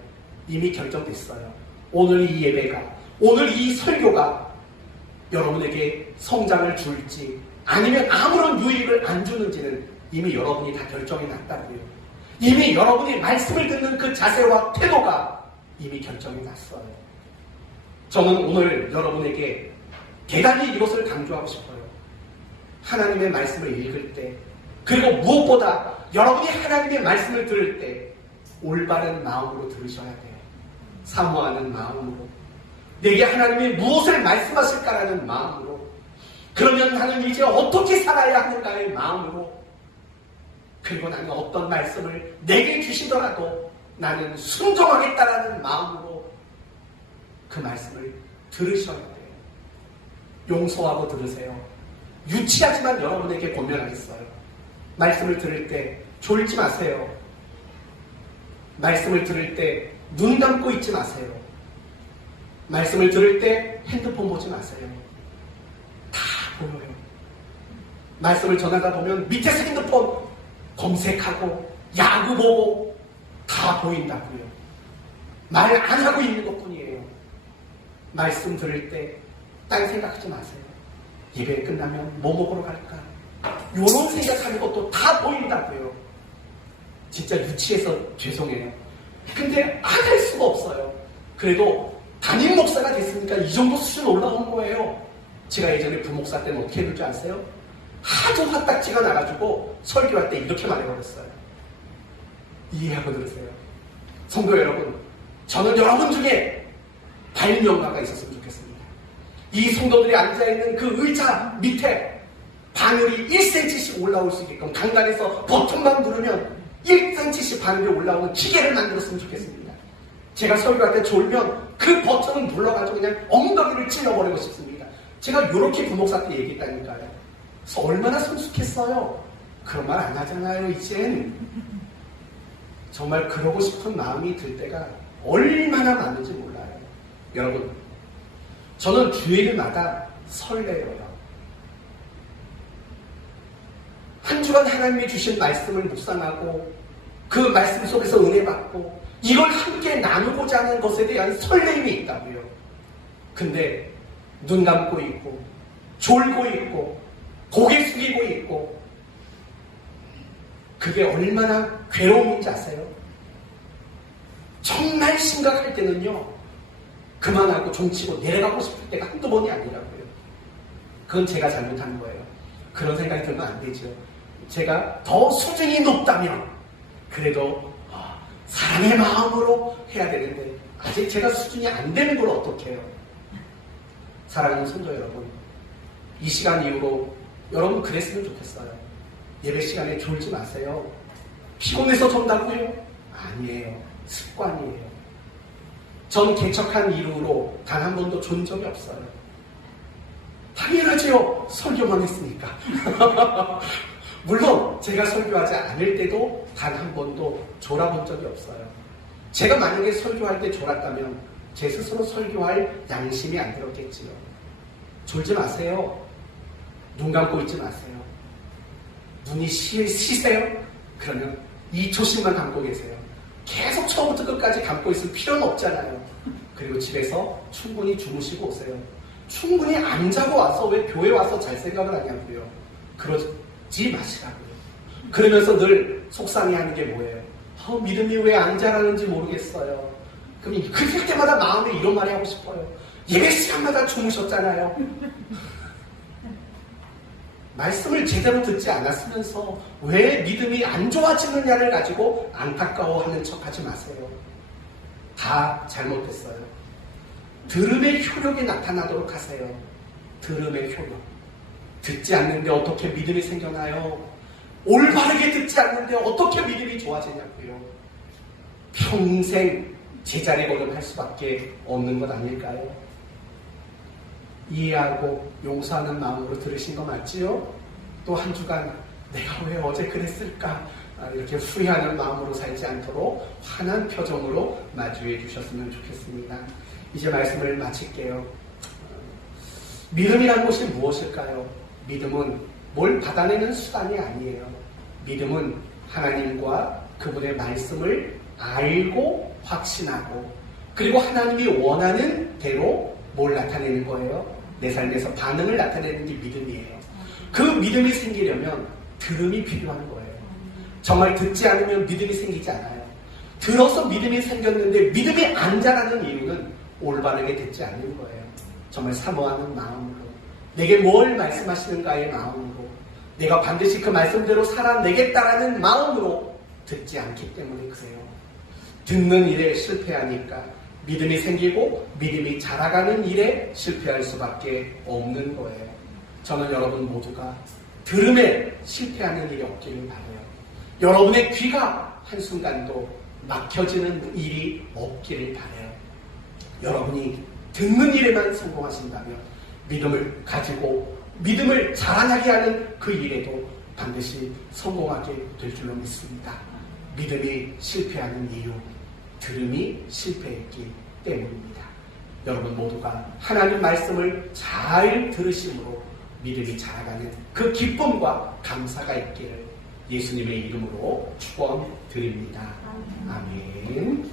이미 결정됐어요. 오늘 이 예배가, 오늘 이 설교가 여러분에게 성장을 줄지 아니면 아무런 유익을 안 주는지는 이미 여러분이 다 결정이 났다고요. 이미 여러분이 말씀을 듣는 그 자세와 태도가 이미 결정이 났어요. 저는 오늘 여러분에게 대단히 이것을 강조하고 싶어요. 하나님의 말씀을 읽을 때, 그리고 무엇보다 여러분이 하나님의 말씀을 들을 때 올바른 마음으로 들으셔야 돼요. 사모하는 마음으로, 내게 하나님이 무엇을 말씀하실까라는 마음으로, 그러면 나는 이제 어떻게 살아야 하는가의 마음으로, 그리고 나는 어떤 말씀을 내게 주시더라도 나는 순종하겠다라는 마음으로 그 말씀을 들으셔야 돼요. 용서하고 들으세요. 유치하지만 여러분에게 권면하겠어요. 말씀을 들을 때 졸지 마세요. 말씀을 들을 때 눈 감고 있지 마세요. 말씀을 들을 때 핸드폰 보지 마세요. 다 보여요. 말씀을 전하다 보면 밑에서 핸드폰 검색하고 야구 보고 다 보인다고요. 말 안 하고 있는 것뿐이에요. 말씀 들을 때 딴 생각하지 마세요. 예배 끝나면 뭐 먹으러 갈까? 이런 생각하는 것도 다 보인다고요. 진짜 유치해서 죄송해요. 근데 안 할 수가 없어요. 그래도 담임 목사가 됐으니까 이 정도 수준 올라온 거예요. 제가 예전에 부목사 때는 어떻게 했는지 아세요? 하도 화딱지가 나가지고 설교할 때 이렇게 말해버렸어요. 이해하고 들으세요. 성도 여러분, 저는 여러분 중에 발명가가 있었으면 좋겠습니다. 이 성도들이 앉아있는 그 의자 밑에 바늘이 1cm씩 올라올 수 있게끔 강단에서 버튼만 누르면 1cm씩 바늘이 올라오는 기계를 만들었으면 좋겠습니다. 제가 설교할 때 졸면 그 버튼을 눌러가지고 그냥 엉덩이를 찔러버리고 싶습니다. 제가 이렇게 부목사 때 얘기했다니까요. 그래서 얼마나 성숙했어요. 그런 말 안 하잖아요, 이젠. 정말 그러고 싶은 마음이 들 때가 얼마나 많은지 몰라요. 여러분, 저는 주일마다 설레어요. 한 주간 하나님이 주신 말씀을 묵상하고 그 말씀 속에서 은혜 받고 이걸 함께 나누고자 하는 것에 대한 설렘이 있다고요. 근데 눈 감고 있고 졸고 있고 고개 숙이고 있고 그게 얼마나 괴로움인지 아세요? 정말 심각할 때는요, 그만하고 종치고 내려가고 싶을 때가 한두 번이 아니라고요. 그건 제가 잘못한 거예요. 그런 생각이 들면 안 되죠. 제가 더 수준이 높다면 그래도 사람의 마음으로 해야 되는데 아직 제가 수준이 안 되는 걸 어떻게 해요? 사랑하는 성도 여러분, 이 시간 이후로 여러분 그랬으면 좋겠어요. 예배 시간에 졸지 마세요. 피곤해서 존다고요? 아니에요. 습관이에요. 전 개척한 이후로 단 한 번도 존 적이 없어요. 당연하지요. 설교만 했으니까. 물론 제가 설교하지 않을 때도 단 한 번도 졸아본 적이 없어요. 제가 만약에 설교할 때 졸았다면 제 스스로 설교할 양심이 안 들었겠지요. 졸지 마세요. 눈 감고 있지 마세요. 눈이 쉬세요? 그러면 2초씩만 감고 계세요. 계속 처음부터 끝까지 감고 있을 필요는 없잖아요. 그리고 집에서 충분히 주무시고 오세요. 충분히 안 자고 와서 왜 교회 와서 잘 생각을 하냐고요. 그러지 마시라고요. 그러면서 늘 속상해하는 게 뭐예요? 믿음이 왜 안 자라는지 모르겠어요. 그럼 그럴 때마다 마음에 이런 말이 하고 싶어요. 예배 시간마다 주무셨잖아요. 말씀을 제대로 듣지 않았으면서 왜 믿음이 안 좋아지느냐를 가지고 안타까워하는 척하지 마세요. 다 잘못됐어요. 들음의 효력이 나타나도록 하세요. 들음의 효력. 듣지 않는데 어떻게 믿음이 생겨나요? 올바르게 듣지 않는데 어떻게 믿음이 좋아지냐고요. 평생 제자리 걸음할 수밖에 없는 것 아닐까요? 이해하고 용서하는 마음으로 들으신 거 맞지요? 또 한 주간 내가 왜 어제 그랬을까? 이렇게 후회하는 마음으로 살지 않도록 환한 표정으로 마주해 주셨으면 좋겠습니다. 이제 말씀을 마칠게요. 믿음이란 것이 무엇일까요? 믿음은 뭘 받아내는 수단이 아니에요. 믿음은 하나님과 그분의 말씀을 알고 확신하고 그리고 하나님이 원하는 대로 뭘 나타내는 거예요? 내 삶에서 반응을 나타내는 게 믿음이에요. 그 믿음이 생기려면 들음이 필요한 거예요. 정말 듣지 않으면 믿음이 생기지 않아요. 들어서 믿음이 생겼는데 믿음이 안 자라는 이유는 올바르게 듣지 않는 거예요. 정말 사모하는 마음으로 내게 뭘 말씀하시는가의 마음으로 내가 반드시 그 말씀대로 살아내겠다라는 마음으로 듣지 않기 때문에 그래요. 듣는 일에 실패하니까 믿음이 생기고 믿음이 자라가는 일에 실패할 수밖에 없는 거예요. 저는 여러분 모두가 들음에 실패하는 일이 없기를 바라요. 여러분의 귀가 한순간도 막혀지는 일이 없기를 바라요. 여러분이 듣는 일에만 성공하신다면 믿음을 가지고 믿음을 자라나게 하는 그 일에도 반드시 성공하게 될 줄로 믿습니다. 믿음이 실패하는 이유, 들음이 실패했기 때문입니다. 여러분 모두가 하나님 말씀을 잘 들으심으로 믿음이 자라가는 그 기쁨과 감사가 있기를 예수님의 이름으로 축원드립니다. 아멘.